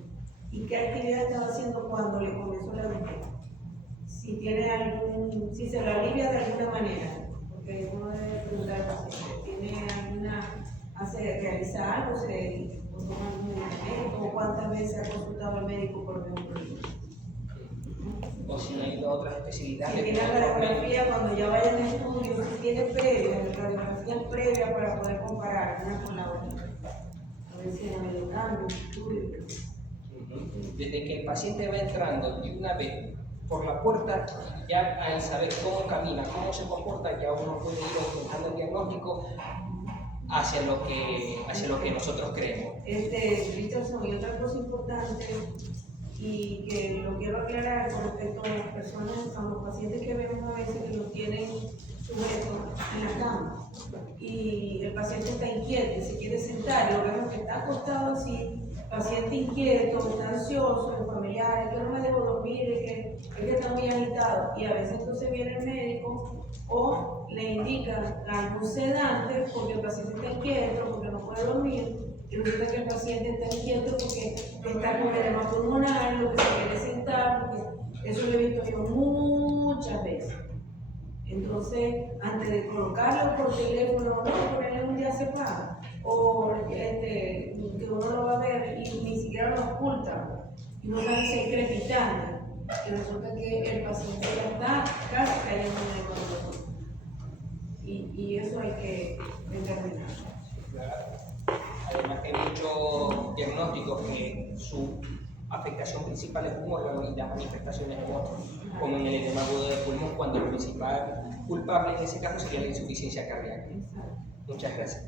¿Y qué actividad estaba haciendo cuando le comenzó la disnea? Si se lo alivia de alguna manera, porque uno debe preguntar al paciente, realiza algo, o toma algún medicamento, o cuántas veces ha consultado al médico por algún problema. O si hay otras especialidades. Si tiene la radiografía, cuando ya vaya en estudio, si tiene radiografías previas para poder comparar una con la otra. A ver si ha habido cambios, estudios. Desde que el paciente va entrando de una vez por la puerta, ya al saber cómo camina, cómo se comporta, ya uno puede ir orientando el diagnóstico hacia lo que nosotros creemos. Richardson, y otra cosa importante, y que lo quiero aclarar con respecto a las personas, a los pacientes que vemos a veces que los tienen sujetos en la cama y el paciente está inquieto y se quiere sentar y lo vemos que está acostado así, paciente inquieto, está ansioso, el familiar, es que no me debo dormir, es que está muy agitado y a veces entonces viene el médico o le indican algún sedante porque el paciente está inquieto, porque no puede dormir. Y resulta que el paciente está inquieto porque está con edema pulmonar, lo que se quiere sentar, porque eso lo he visto yo muchas veces. Entonces, antes de colocarlo por teléfono, no, ponerle un diazepam, o que uno lo va a ver y ni siquiera lo oculta, y no sabe si es crepitante, y resulta que el paciente ya está casi cayendo en el corazón. Y eso hay que determinar. Además que hay muchos diagnósticos que su afectación principal es un órgano y las manifestaciones en otro, como en el edema agudo de pulmón, cuando el principal culpable en ese caso sería la insuficiencia cardíaca. Muchas gracias.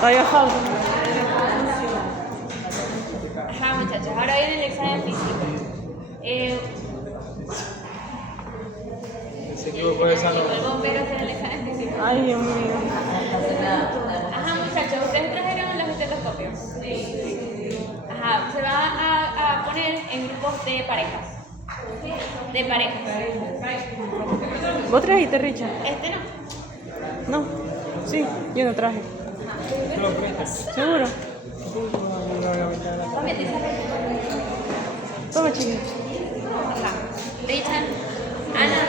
Todavía falta. Ajá, muchachos, ahora viene el examen físico. Se equivocó de salón. El bombero hace el examen físico. Ay, Dios mío. Ajá, muchachos, ¿ustedes trajeron los estetoscopios? Sí. Ajá, se va a poner en grupos de parejas. De parejas. ¿Vos trajiste, Richard? Este no. No. Sí, yo no traje. ¿Seguro? Tome, te saco. Toma, chiquito. Ajá. Richard, Ana.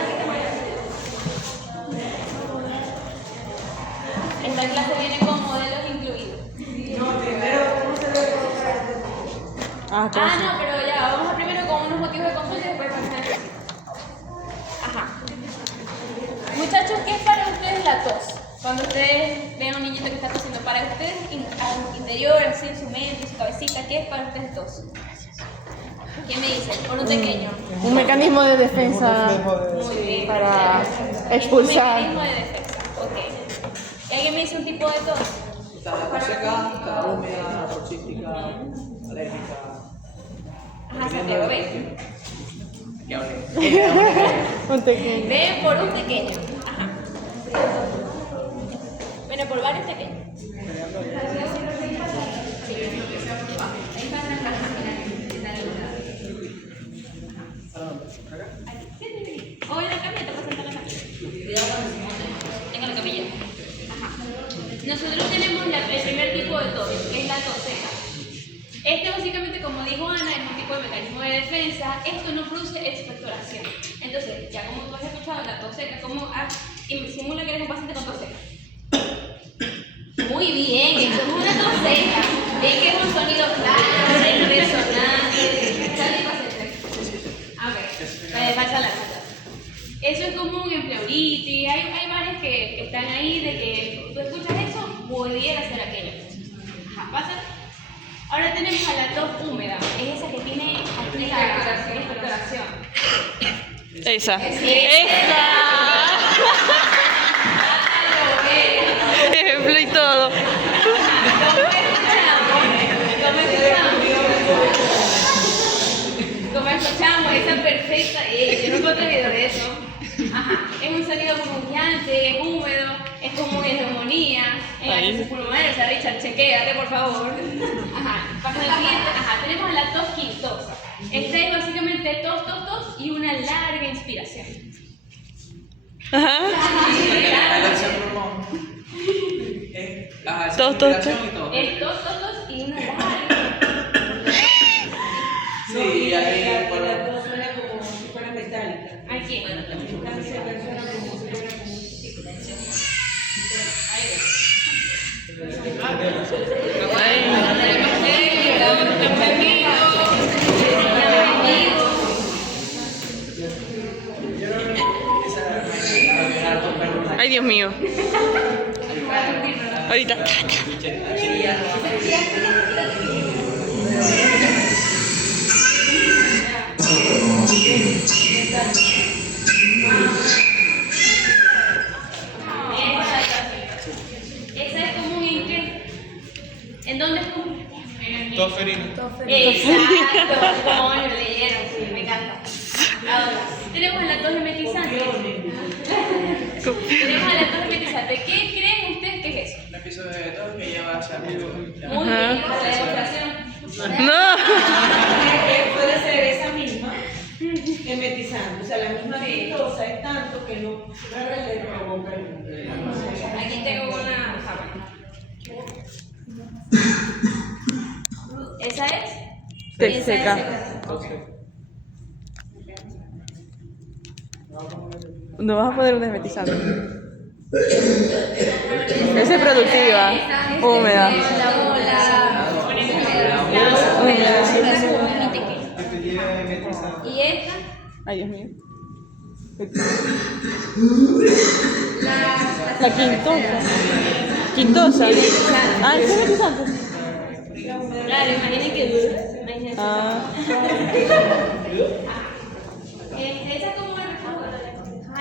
Esta clase viene con modelos incluidos. No, primero, ¿cómo se debe colocar este? Ah, claro. Ah, no, pero ya, vamos a primero con unos motivos de consulta y después con el físico. Ajá. Muchachos, ¿qué es para ustedes la tos? Cuando ustedes ven a un niñito que está tosiendo, para ustedes al interior, así en su mente, en su cabecita, ¿qué es para ustedes tos? ¿Qué me dicen? Por un pequeño. Un mecanismo de defensa Muy bien. para Un expulsar. mecanismo de defensa, ok. ¿Y alguien me dice un tipo de tos? Está seca, está húmeda, toxística, alérgica. Ajá, Santiago, ven. Un pequeño. Ven por un pequeño. Ajá. Bueno, por varios pequeños. O en la camilla, te puedes sentar en la camilla. En la camilla. Ajá. Nosotros tenemos el primer tipo de tos, que es la tos seca. Este básicamente, como dijo Ana, es un tipo de mecanismo de defensa. Esto no produce expectoración. Entonces, ya como tú has escuchado la tos seca, ¿cómo simula que eres un paciente con tos seca? Muy bien, eso es una tos seca. Es que es un sonido claro, resonante. Sale y pasa. Ok, pasa la nota. Eso es común en pleuritis. Hay varias que están ahí de que tú escuchas eso, pudiera ser aquello. Ajá, pasa. Ahora tenemos a la tos húmeda, es esa que tiene expectoración. Esa. Ejemplo y todo. Como escuchamos, esa perfecta, yo no encontré video de eso. Ajá, es un sonido burbujeante, es húmedo, es común en neumonía, en acceso pulmonar. O sea, Richard, chequéate por favor. Ajá, pasa al siguiente. Ajá, tenemos la tos quintosa. Esta es básicamente tos, tos, tos y una larga inspiración. Ajá. Tos, tos, tos. Es tos, tos, tos y una larga. Sí, ahí La tos suena como si fuera metálica. Aquí. Suena como si fuera como un Ay, Dios mío. Ahorita. Esa es común en qué? ¿En dónde es común? Toferina. Exacto, como lo leyeron, sí, me encanta. Ahora, tenemos a la tos emetizante. Tenemos a la tos emetizante. ¿Qué creen ustedes que es eso? Un episodio de todo que lleva a ser Muy bien, la demostración. No. Puede ser esa misma emetizante, o sea, la misma glucosa es tanto que no le provoca el. Aquí tengo una sábana. ¿Esa es? Te Esa seca. es No vas a poner un desmetizante. Esa es productiva. Húmeda. La bola. Y esta, Ay, Dios mío. La quintosa. Quintosa. Ah, ¿es desmetizante? claro, imaginen que dura. Imagínense. Ah. Esa es como una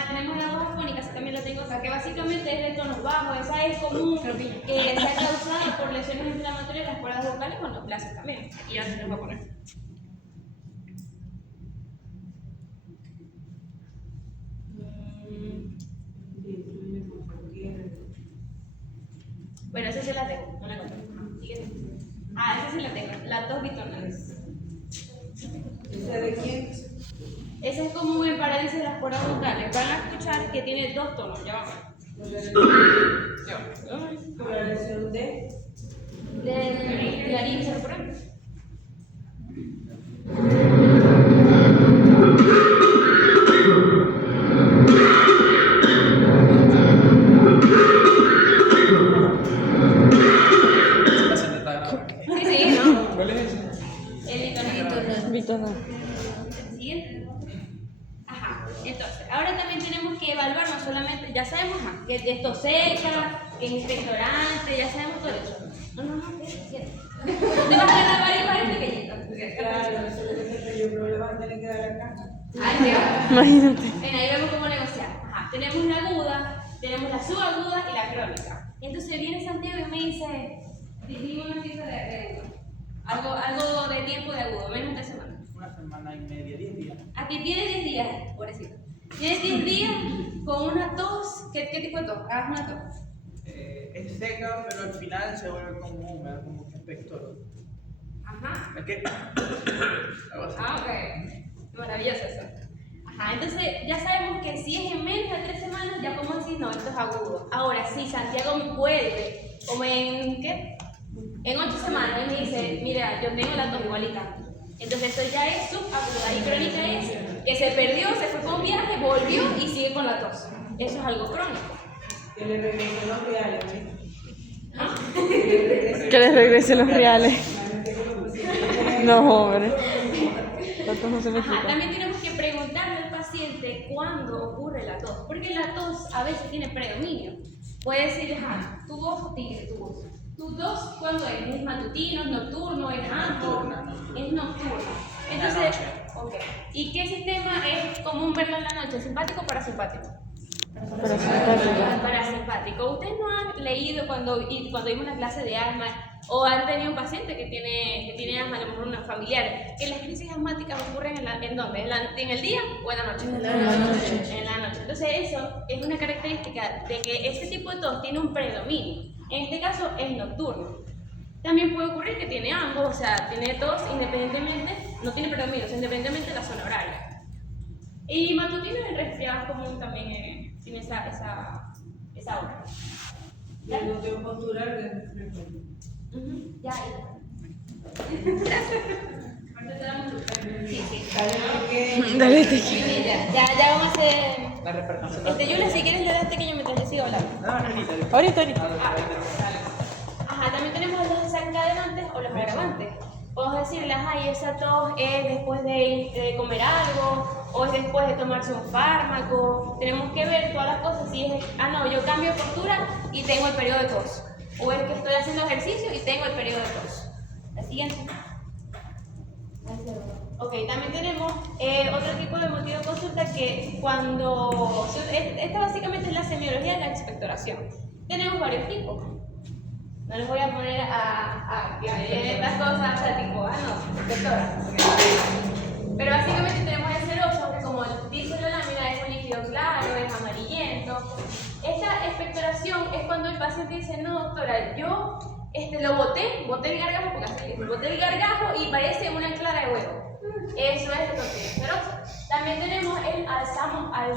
tenemos la voz afónica, esa también la tengo acá, que básicamente es de tonos bajos. Esa es común, está causada por lesiones inflamatorias de las cuerdas vocales con los plazos también. Y ahora se los voy a poner. Bueno, esa sí la tengo, no la encontré. Siguiente. Esa sí la tengo, la tos bitonales. ¿Esa de quién? Esa es común en parálisis de las cuerdas vocales. Van a escuchar que tiene dos tonos, ya vamos. Por la lesión de. De laringe, por ejemplo. Sí, sí, ¿no? ¿Cuál es ese? El bitonal. Bitonal. ¿Siguiente? Ajá, entonces, ahora también tenemos que evaluar no solamente, ya sabemos que esto seca, que es expectorante, ya sabemos todo eso. No, ¿qué? Te vas a ganar varios pequeñitos. Claro, eso es lo que yo creo que le van a tener que dar acá. Ahí va. Imagínate. Bueno, ahí vemos cómo negociar. Ajá, tenemos la aguda, tenemos la subaguda y la crónica. Entonces viene Santiago y me dice, dime una pieza de agudo. Algo de tiempo de agudo, menos de 3 semanas. Una semana y media, 10 días. Aquí tiene 10 días, pobrecito. Tienes 10 días con una tos. ¿Qué tipo de tos? Haz una tos. Es seca, pero al final se vuelve como húmeda, como que espector. Ajá. Es que. Algo así. Ok. Maravilloso eso. Ajá, entonces ya sabemos que si es en menos de 3 semanas, ya podemos decir, no, esto es agudo. Ahora, si Santiago me vuelve, como en, ¿qué? En 8 semanas, y me dice, mira, yo tengo la tos igualita. Entonces eso ya es subaguda. Y crónica es que se perdió, se fue con viaje, volvió y sigue con la tos. Eso es algo crónico. Que le regresen los reales, ¿Ah? Que les regresen los reales. No, hombre. Tantos no se me Ajá, quitan. también tenemos que preguntarle al paciente cuándo ocurre la tos, porque la tos a veces tiene predominio. Puede decir, ajá, tu voz, tigre, tu voz. ¿Tu tos cuándo es? ¿Es matutino, es nocturno, es ambos? Es nocturno. Entonces, ok. ¿Y qué sistema es común verlo en la noche? ¿Simpático o parasimpático? Parasimpático. ¿Ustedes no han leído cuando vimos la clase de asma o han tenido un paciente que tiene asma, a lo mejor una familiar, que las crisis asmáticas ocurren ¿en dónde? ¿En el día o en la noche? En la noche. Entonces eso es una característica de que este tipo de tos tiene un predominio. En este caso es nocturno. También puede ocurrir que tiene ambos, o sea, tiene tos independientemente, no tiene predominio, o sea, independientemente de la zona horaria. Y matutino en el resfriado común también tiene esa hora. y el glúteo postural Ya, gracias. Ahorita te damos sí. Dale, te quiero. Ya vamos a hacer. La repercusión. Julia, si quieres le das pequeño mientras yo sigo hablando. No, ahorita. Ahorita. Ajá, también tenemos los desencadenantes o los agravantes. Podemos decirles, ay, esa tos es después de comer algo o es después de tomarse un fármaco. Tenemos que ver todas las cosas. Si es, no, yo cambio de postura y tengo el periodo de tos. O es que estoy haciendo ejercicio y tengo el periodo de tos. La siguiente. Ok, también tenemos otro tipo de motivo de consulta que cuando... Esta básicamente es la semiología de la expectoración. Tenemos varios tipos. No les voy a poner a estas cosas, o sea, tipo, no, doctora. Pero básicamente tenemos el seroso, que como dice la lámina, es un líquido claro, es amarillento. Esta expectoración es cuando el paciente dice, no, doctora, yo lo boté el gargajo, porque así dice, boté el gargajo y parece una clara de huevo. Eso es lo que es seroso. También tenemos el alzalumado,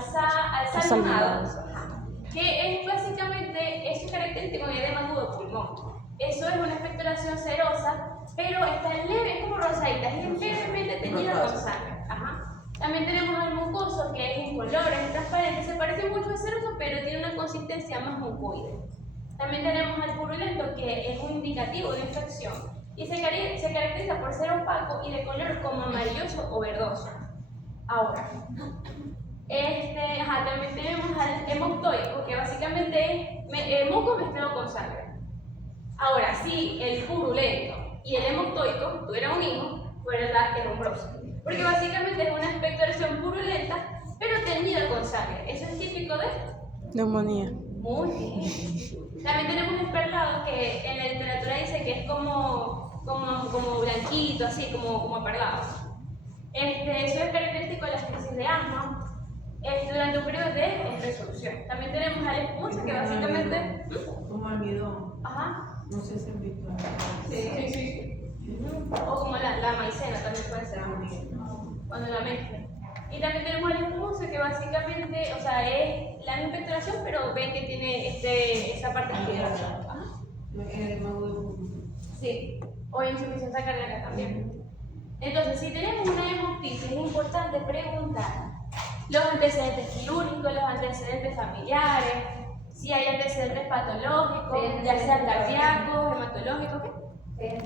que es básicamente, es característico de edema agudo de pulmón. Eso es una expectoración serosa, pero está leve, es como rosadita, es levemente teñida con sangre. Ajá. También tenemos al mucoso, que es incoloro, es transparente, se parece mucho al seroso, pero tiene una consistencia más mucoide. También tenemos al purulento, que es un indicativo de infección y se caracteriza por ser opaco y de color como amarilloso o verdoso. Ahora, también tenemos al hemoctoico, que básicamente es moco mezclado con sangre. Ahora, si el purulento y el hemoctoico tuvieran un hijo, fuera la hermosa. Porque básicamente es una expectoración purulenta, pero teñida con sangre. Eso es típico de Neumonía. muy bien. También tenemos el perlado, que en la literatura dice que es como blanquito, así, como perlado. Eso es característico de las crisis de asma durante un periodo de resolución. También tenemos al espumoso, que básicamente... Como almidón. Ajá. No sé si han visto. Sí. O como la maicena también puede ser, cuando la mezclan. Y también tenemos el espumoso, que básicamente, o sea, es la misma expectoración, pero ven que tiene esa parte fibrosa. Sí, o insuficiencia cardíaca también. Entonces, si tenemos una hemoptisis, es importante preguntar los antecedentes quirúrgicos, los antecedentes familiares, si hay antecedentes patológicos, ya sean cardíacos, hematológicos, ¿qué?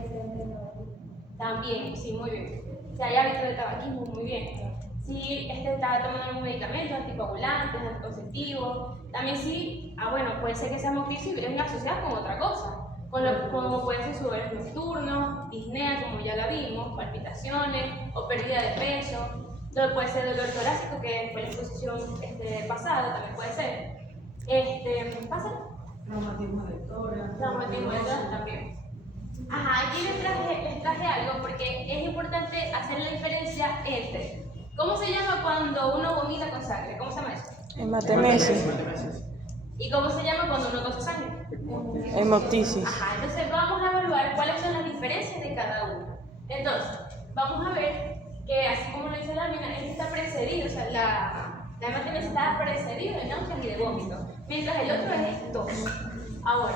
También, sí, muy bien. Si hay hábitos de tabaquismo, muy bien. Si está tomando algún medicamento, anticoagulantes, anticonceptivos. También sí, puede ser que sea hemoptisis y venga asociada con otra cosa. Como pueden ser sudores nocturnos, disnea, como ya la vimos, palpitaciones o pérdida de peso. Puede ser dolor torácico, que fue la exposición pasada, también puede ser. ¿Pasa? Traumatismo de tórax. Traumatismo de tórax también. Ajá, aquí les traje algo porque es importante hacer la diferencia entre ¿cómo se llama cuando uno vomita con sangre? ¿Cómo se llama eso? Hematemesis. ¿Y cómo se llama cuando uno tose sangre? Hemoptisis. Ajá, entonces vamos a evaluar cuáles son las diferencias de cada uno. Entonces, vamos a ver que así como lo dice la lámina, este está precedido, o sea, la hematemesis está precedido de náuseas y de vómito, mientras el otro es tos. Ahora,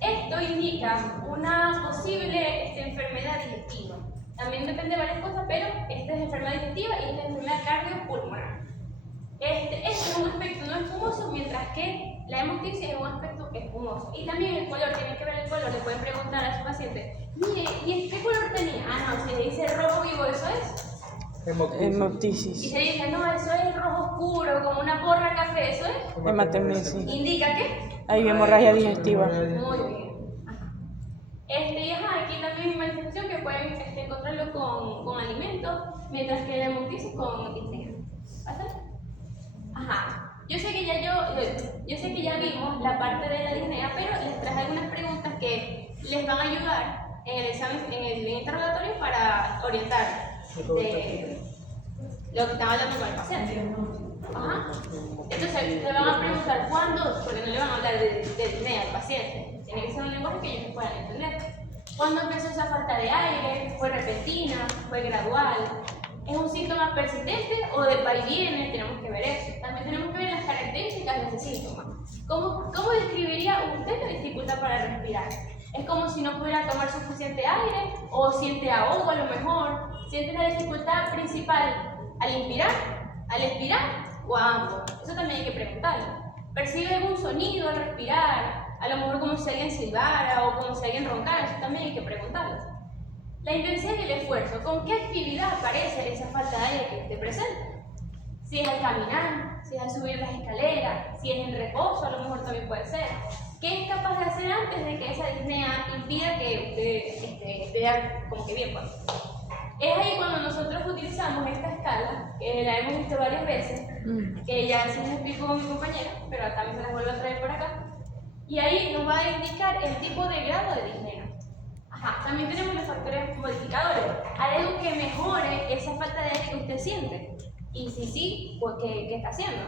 esto indica una posible enfermedad digestiva. También depende de varias cosas, pero esta es enfermedad digestiva y esta es enfermedad cardiopulmonar. Este es un aspecto no espumoso, mientras que la hemoptisis es un aspecto espumoso. Y también el color, tienen que ver el color, le pueden preguntar a su paciente, mire, ¿y qué color tenía? No, si le dice rojo vivo, eso es Hemoptisis. Y se dice, no, eso es rojo oscuro, como una porra café, eso es. Hematemesis. ¿Indica qué? Hay hemorragia digestiva. Muy bien. Aquí también hay manifestación que pueden encontrarlo con alimentos, mientras que la hemoptisis con disnea. ¿Pasa? Ajá. Yo sé que ya vimos la parte de la disnea, pero les traje algunas preguntas que les van a ayudar en el examen, en el interrogatorio para orientar de lo que estaba hablando con el paciente. Ajá. Entonces, le van a preguntar cuándo, porque no le van a hablar de disnea al paciente. Tiene que ser un lenguaje que ellos puedan entender. ¿Cuándo empezó esa falta de aire? ¿Fue repentina? ¿Fue gradual? ¿Es un síntoma persistente o de va y viene? Tenemos que ver eso. También tenemos que ver las características de ese síntoma. ¿Cómo describiría usted la dificultad para respirar? ¿Es como si no pudiera tomar suficiente aire? ¿O siente ahogo a lo mejor? ¿Siente la dificultad principal al inspirar, al expirar o a ambos? Eso también hay que preguntarlo. ¿Percibe algún sonido al respirar? A lo mejor como si alguien silbara o como si alguien roncara, eso también hay que preguntarlo. La intensidad y el esfuerzo, ¿con qué actividad aparece esa falta de aire que esté presente? Si es al caminar, si es al subir las escaleras, si es en reposo, a lo mejor también puede ser. ¿Qué es capaz de hacer antes de que esa disnea impida que esté como que bien? Pues? Es ahí cuando nosotros utilizamos esta escala, que la hemos visto varias veces, que ya se les explicó mi compañera, pero también se las vuelvo a traer por acá. Y ahí nos va a indicar el tipo de grado de disnea. Ajá. también tenemos los factores modificadores. ¿Hay algo que mejore esa falta de aire que usted siente? Y si sí, pues ¿qué está haciendo?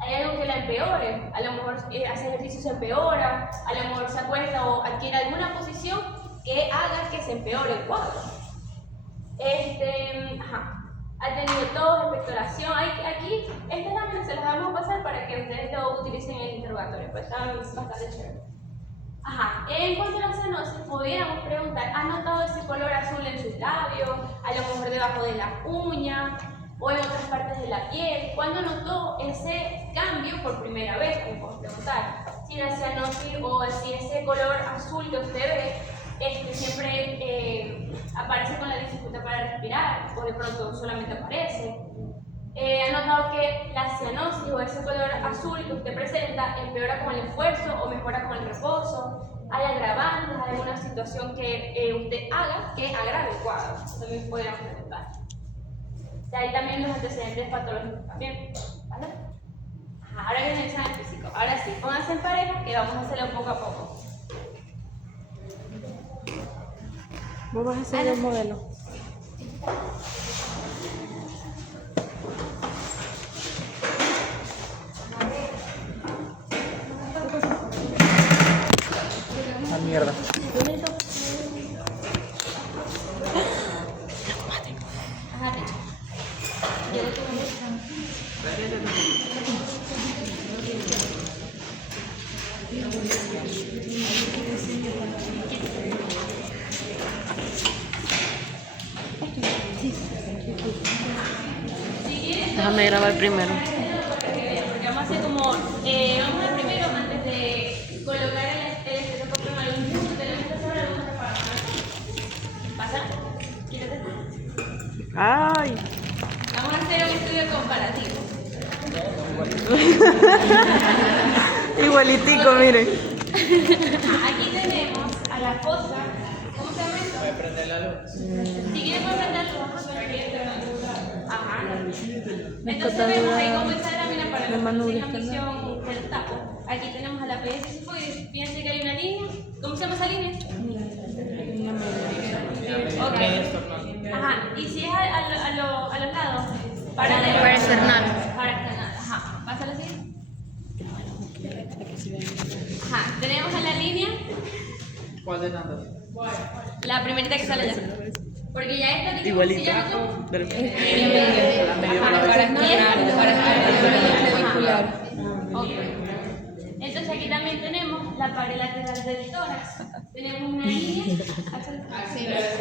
¿Hay algo que la empeore? A lo mejor hace ejercicio se empeora, a lo mejor se acuesta o adquiere alguna posición que haga que se empeore el cuadro. Ha tenido tos, expectoración. Aquí, estas láminas se las vamos a pasar para que ustedes lo utilicen en el interrogatorio, pues está bastante chévere. En cuanto a la cianosis, pudiéramos preguntar, ¿ha notado ese color azul en sus labios, a lo mejor debajo de la uña o en otras partes de la piel? ¿Cuándo notó ese cambio por primera vez? Podemos preguntar si la cianosis o si ese color azul que usted ve siempre aparece con la dificultad para respirar o de pronto solamente aparece. ¿Ha notado que la cianosis o ese color azul que usted presenta empeora con el esfuerzo o mejora con el reposo? ¿Hay agravantes, hay alguna situación que usted haga que agrave el cuadro? También podríamos preguntar. Hay también los antecedentes patológicos también, ¿vale? Ahora viene el examen físico. Ahora sí, pónganse en pareja que vamos a hacerlo poco a poco. Vos vas a hacer el modelo. La mierda. Déjame grabar primero. Porque vamos a hacer como, vamos a primero, antes de colocar el estetoscopio en algún punto, tenemos que hacer algunas reparaciones. ¿Pasa? Quítate. Ay. Vamos a hacer un estudio comparativo. Igualitico, miren. Aquí tenemos a la fosa. ¿Cómo se llama esto? Puede prender la luz. Si quieren pueden prender la luz. Ajá. Entonces vemos ahí cómo esa lámina para los que tengan visión del tapo. Aquí tenemos a la PS y fíjense que hay una línea. ¿Cómo se llama esa línea? Ok. Ajá. Y si es a los lados, para external. Para external. Ajá. Pásalo así. Ajá. Tenemos a la línea. ¿Cuál de tantas? La primerita que sale ya. Porque ya esta que Igualito. se llama ¿cómo? Del- Ok. Entonces aquí también tenemos la pared lateral del tórax. Tenemos una línea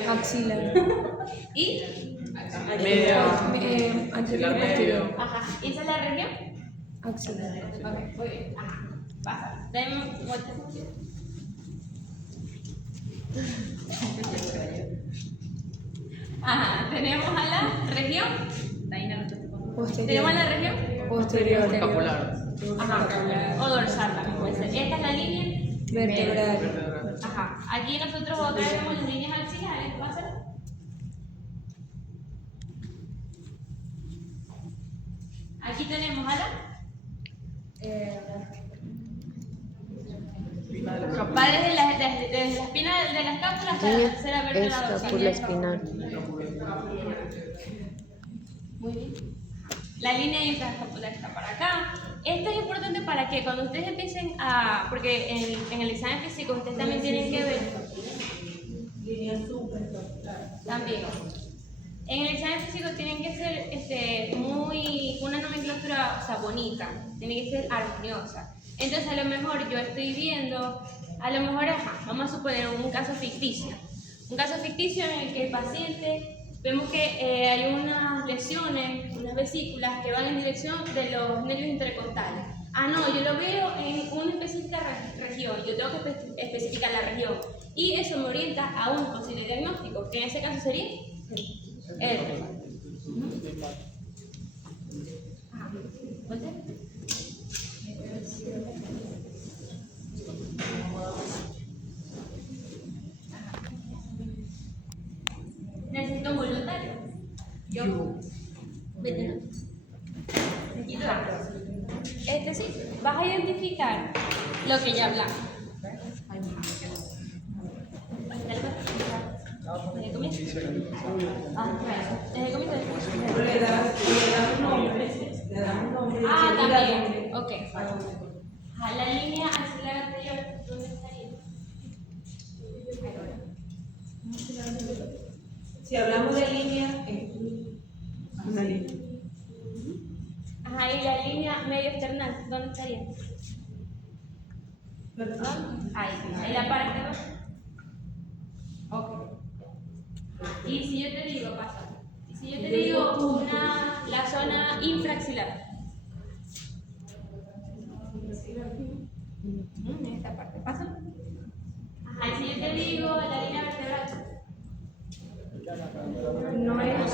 Axilar. y Anterior posterior. ajá. ¿Y esa es la región? Axilar. Ok, muy bien. Ajá. Pasa. Dame vuelta. Ajá. Tenemos a la región. Tenemos a la región. Posterior. Escapular. Ajá. O dorsal también puede ser. Esta es la línea. Vertebral. Ajá. Aquí nosotros otra vez vemos las líneas axilares. ¿Va a ser? Aquí tenemos a la. Va desde la espina de la escápula hasta la tercera vértebra dorsal. espinal. Muy bien. La línea intraescapular está para acá. Esto es importante para que cuando ustedes empiecen a. Porque en el examen físico ustedes también tienen que ver. Línea supraescapular. También. En el examen físico tienen que ser una nomenclatura, o sea, bonita, tiene que ser armoniosa. Entonces a lo mejor yo estoy viendo, a lo mejor, vamos a suponer un caso ficticio. Un caso ficticio en el que el paciente, vemos que hay unas lesiones, unas vesículas que van en dirección de los nervios intercostales. No, yo lo veo en una específica región, yo tengo que especificar la región. Y eso me orienta a un posible diagnóstico, que en ese caso sería el necesito un voluntario. Yo. Vete, ¿no? Sí, vas a identificar lo que ya hablamos. Desde el comienzo. Le das un nombre. Ah, también. Ok. A la línea axilar anterior, ¿dónde estaría? Si hablamos de línea, es una línea. Ajá, y la línea medio external, ¿dónde estaría? Ahí, en la parte de abajo. Ok. Y si yo te digo, pasa. Y si yo te digo la zona infraaxilar. En esta parte, ¿pasa? Ajá, y si yo te digo la línea vertebral. No es, o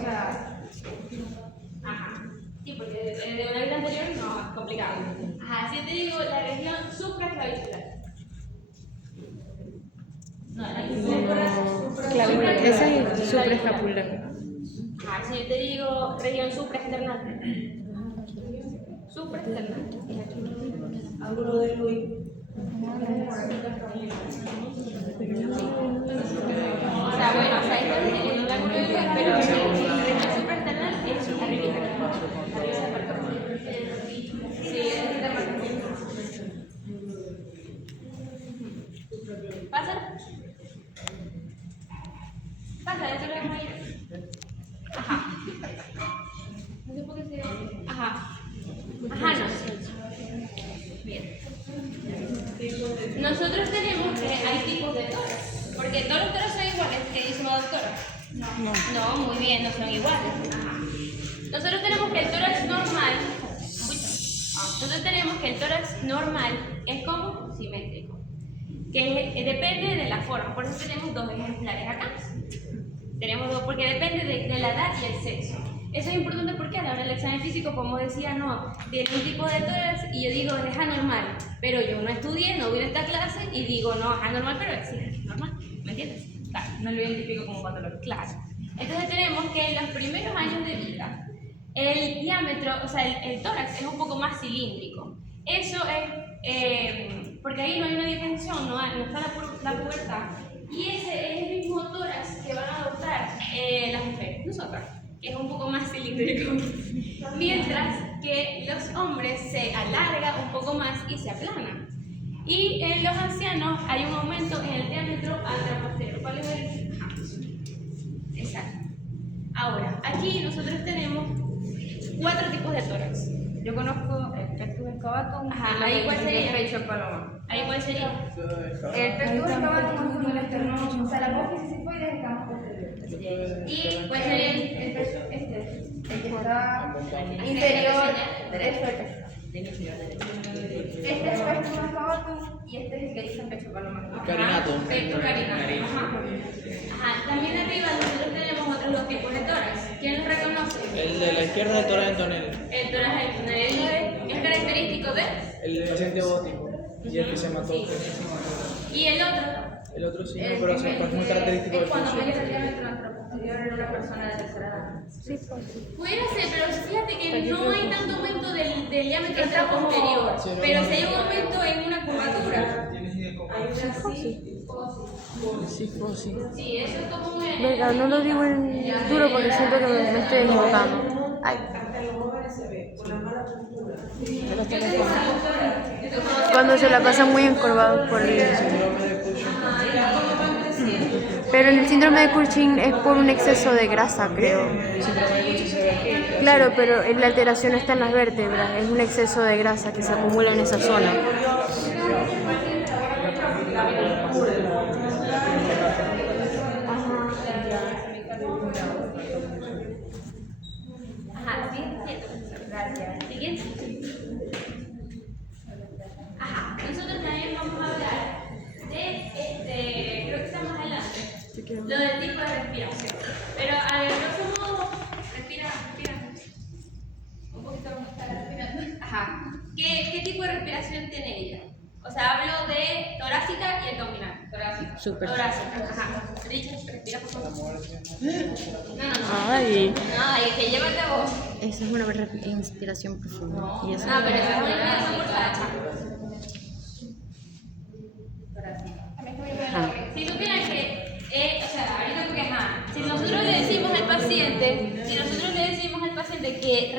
sea, Ajá. Sí, porque de una vida anterior no, es complicado. Ajá, si yo te digo la región supraclavicular. No, la Clavícula. Esa es supraescapular. Ajá, si yo te digo región supraesternal. Supraesternal. ángulo de Luis. O sea, bueno, o sea, este es el ángulo de Luis, pero la región supraesternal es arriba. Sí, es de más. ¿Pasa? Pasa, eso lo vemos ahí. Ajá. No sé por qué se... Ajá. Ajá, no. Bien. Nosotros tenemos que hay tipos de toras. Porque todos los toras son iguales, ¿qué dice una doctora? No, muy bien, no son iguales. Ajá. Nosotros tenemos que el tórax normal... Nosotros tenemos que el tórax normal es como simétrico. Que depende de la forma, por eso tenemos dos ejemplares acá. Tenemos dos, porque depende de la edad y el sexo. Eso es importante porque a la hora del examen físico, como decía, no, tiene un tipo de tórax y yo digo, es anormal, pero yo no estudié, no vi en esta clase y digo, no, es anormal, pero es normal, ¿me entiendes? Claro, no lo identifico como patología, claro. Entonces tenemos que en los primeros años de vida, el diámetro, o sea, el tórax es un poco más cilíndrico. Eso es, porque ahí no hay una definición, no está la pubertad. Y ese es el mismo tórax que van a adoptar las mujeres, nosotras, que es un poco más cilíndrico. Mientras que los hombres se alarga un poco más y se aplana. Y en los ancianos hay un aumento en el diámetro anteroposterior. ¿Cuál es el? Exacto. Ahora, aquí nosotros tenemos 4 tipos de tórax. Yo conozco el pectus excavatum. Ajá, ahí cuál sería. El pecho paloma. Ahí cuál sería. El pectus excavatum es como el esternón, o sea, la apófisis sifoides está posterior. ¿Y cuál sería el pecho este? El que está inferior derecho del pecho. Este es pectus excavatum y este es el que dice el pecho paloma. Carinatum. Pectus carinatum. Ajá. Ajá. También arriba nosotros tenemos otros 2 tipos de tórax. ¿Quién los reconoce? El de la izquierda es el tórax entonel. El tórax es característico de. El paciente gótico. Y el que se mató. Sí. ¿Y el otro? El otro sí, no, pero es muy característico Es del cuando pulso. mide el diámetro anteroposterior en una persona de tercera edad. Sí, pues. Pudiera ser, pero fíjate que no hay tanto aumento del diámetro Está como- posterior. Sí, no, Pero no. si hay un aumento en una curvatura. Hay una Cifosis. Sí, eso es como un. Venga, no lo digo en duro porque siento que me estoy equivocando. Ay, hasta en los jóvenes se ve, por la mala postura. cuando se la pasan muy encorvados por el... Pero en el síndrome de Cushing es por un exceso de grasa, creo. Claro, pero la alteración está en las vértebras, es un exceso de grasa que se acumula en esa zona. Ajá, sí, gracias. Siguiente. Ajá, nosotros también vamos a hablar de creo que está más adelante, lo del tipo de respiración. Pero a ver, grosso modo, respira. Un poquito más está respirando. Ajá. ¿Qué tipo de respiración tiene ella? O sea, hablo de torácica y abdominal. Torácica. Súper. Torácica, ajá. Richard, respira por favor. No. Ay, No, que llévate a vos. esa es una inspiración profunda. Y eso... No, pero esa es una inspiración por Sacha. Si supieran que, o sea, ahorita porque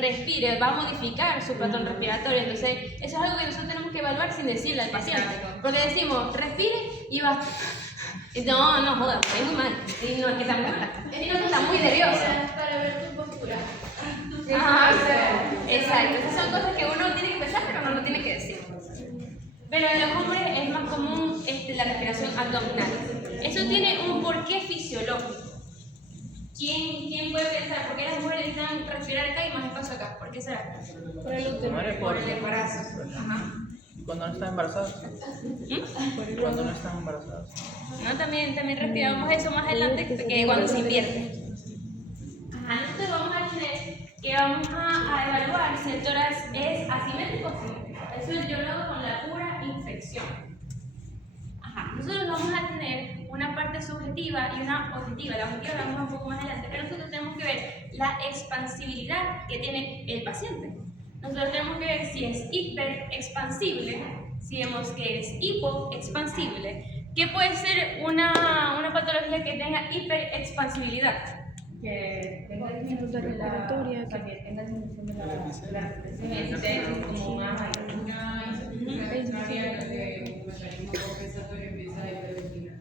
respire, va a modificar su patrón respiratorio. Entonces, eso es algo que nosotros tenemos que evaluar sin decirle al paciente. Porque decimos, respire y va. No, no, joda, es muy mal. Y no es que está muy mal. Es que está muy nerviosa. Para ver tu postura. Ajá, exacto. Esas son cosas que uno tiene que pensar, pero no lo tiene que decir. Pero en los hombres es más común la respiración abdominal. Eso tiene un porqué fisiológico. ¿Quién puede pensar por qué las mujeres necesitan respirar acá y más espacio acá? ¿Por qué será? Por el útero. Por el embarazo. Ajá. Cuando no están embarazadas. Cuando no están embarazadas. No, también respiramos eso más adelante que cuando se invierte. Ajá, nosotros vamos a tener que vamos a evaluar si el tórax es asimétrico o simétrico. Eso yo lo hago con la pura infección. Ajá, nosotros vamos a tener una parte subjetiva y una objetiva. La objetiva la vamos un poco más adelante, pero nosotros tenemos que ver la expansibilidad que tiene el paciente. Nosotros tenemos que ver si es hiperexpansible, si vemos que es hipoexpansible. ¿Qué puede ser una patología que tenga hiperexpansibilidad? Que tenga disminución de la respiratoria, que tenga disminución de la respiración, como más una insuficiencia cardíaca que un mecanismo compensatorio empieza a hiperventilar.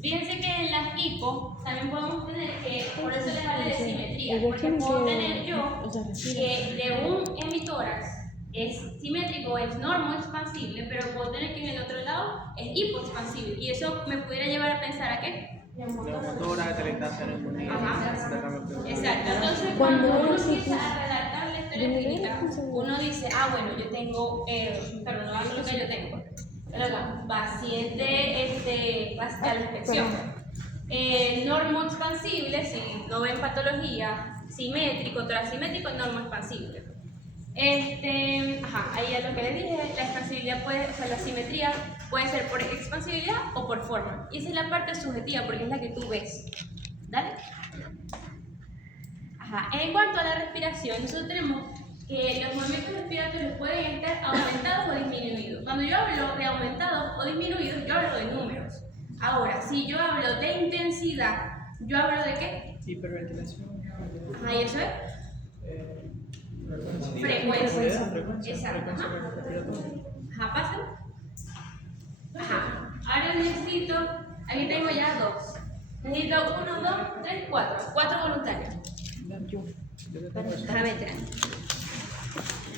Fíjense que en las hipo también podemos tener que, por eso les hablé de simetría, porque puedo tener yo que de un hemitórax es simétrico, es normoexpansible, pero puedo tener que en el otro lado es hipoexpansible, y eso me pudiera llevar a pensar ¿a qué? Neumotórax, telestasia, neumonía. Ajá. Exacto, entonces cuando uno empieza a redactar la historia clínica, uno dice, bueno, yo tengo, pero no hablo lo que yo tengo, pero no, paciente a la infección, normoexpansible, si no ven patología, simétrico, trasimétrico, normoexpansible. Ahí ya lo que les dije, la expansibilidad la simetría puede ser por expansibilidad o por forma. Y esa es la parte subjetiva, porque es la que tú ves. ¿Dale? En cuanto a la respiración, nosotros tenemos que los movimientos respiratorios pueden estar aumentados o disminuidos. Cuando yo hablo de aumentados o disminuidos, yo hablo de números. Ahora, si yo hablo de intensidad, ¿yo hablo de qué? Hiperventilación. ¿Y eso es? Frecuencia. Exacto. Pásalo. Ahora necesito, aquí tengo ya 2. Necesito 1, 2, 3, 4. 4 voluntarios. Vete.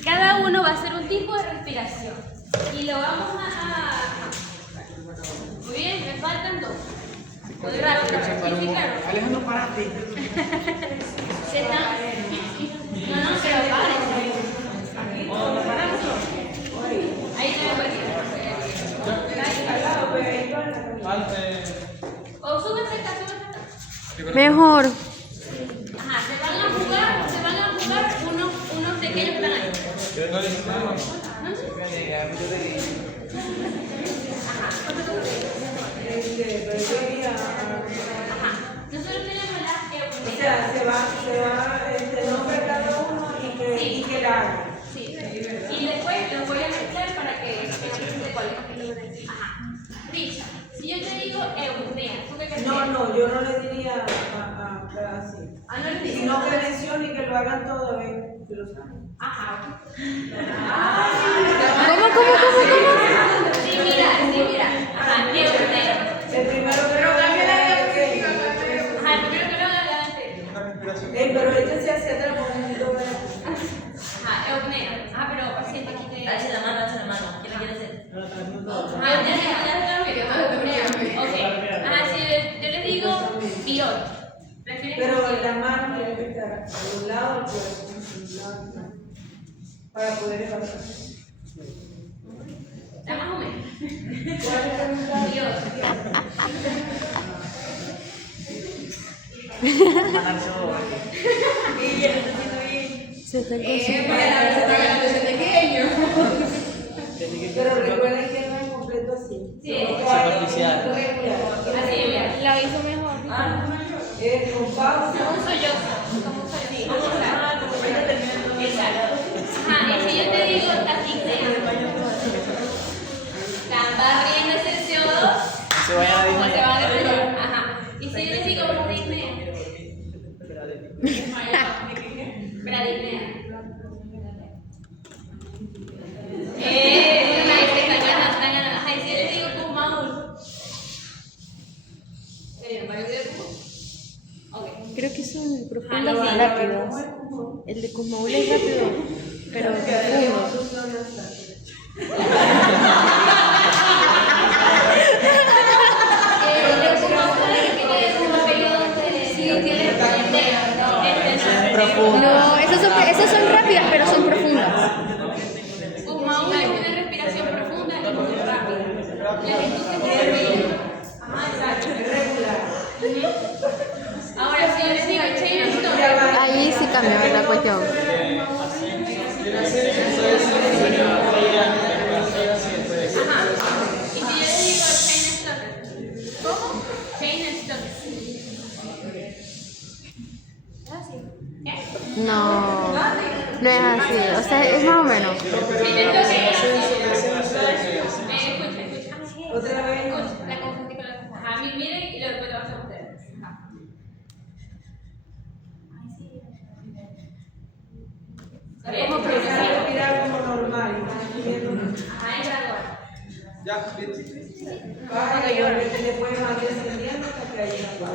Cada uno va a hacer un tipo de respiración. Y lo vamos Muy bien, me faltan 2. Muy rápido. Alejandro, parate. Se están... No, pero paren. Ahí se me o súbense acá. Mejor. Se van a jugar unos pequeños que están ahí. Nosotros tenemos la eupnea. O sea, se va el nombre de cada uno y que la haga. Sí. Y después los voy a mezclar para que vean de cuál es. Richard, si yo te digo eupnea, ¿tú qué crees? No, yo no le diría así. No le dices. Sino que mencione y que lo hagan todo, que lo saben. ¿Cómo? Sí, mira. Eupnea. El primero que lo haga El primero que lo haga adelante. pero échense hacia atrás porque necesito ver. Eupnea. Pero paciente, aquí te... Dale la mano. ¿Qué me quieres hacer? Ok. Si yo les digo virol. Pero la mano tiene que estar a un lado del cuerpo, para poder evaluar. Está más o menos. Virol. Se está Pero recuerden que no es completo así. Sí. Superficial. Así, mira. La hizo mejor. Con pausa. ¿Cómo soy yo? Exacto. Y si yo te digo taquicea. Están barriendo ese CO2. Se vayan a Se desmayar. van a desmayar. Y si yo les digo disnea. ¿Varios videos común? Ok. Creo que son Ah, profundas no, y rápidas. El de Cosmobola es rápido, pero profundo. No, esas son rápidas, pero son profundas. Kumaun tiene respiración profunda y muy rápida. Lentitud tiene Ahora, si yo les digo Chain Stone, Ahí sí cambió la cuestión. y si yo les digo Chain Stone, ¿cómo? Chain Stone. No, no es así. O sea, es más o menos. Escucha. Otra vez. Escucha, la confundí con la. Ajá, miren y después lo vas a ustedes. Ajá. Como empezar a respirar como normal. Ajá, es gradual. Ya, Ahora que yo después va descendiendo hasta que haya una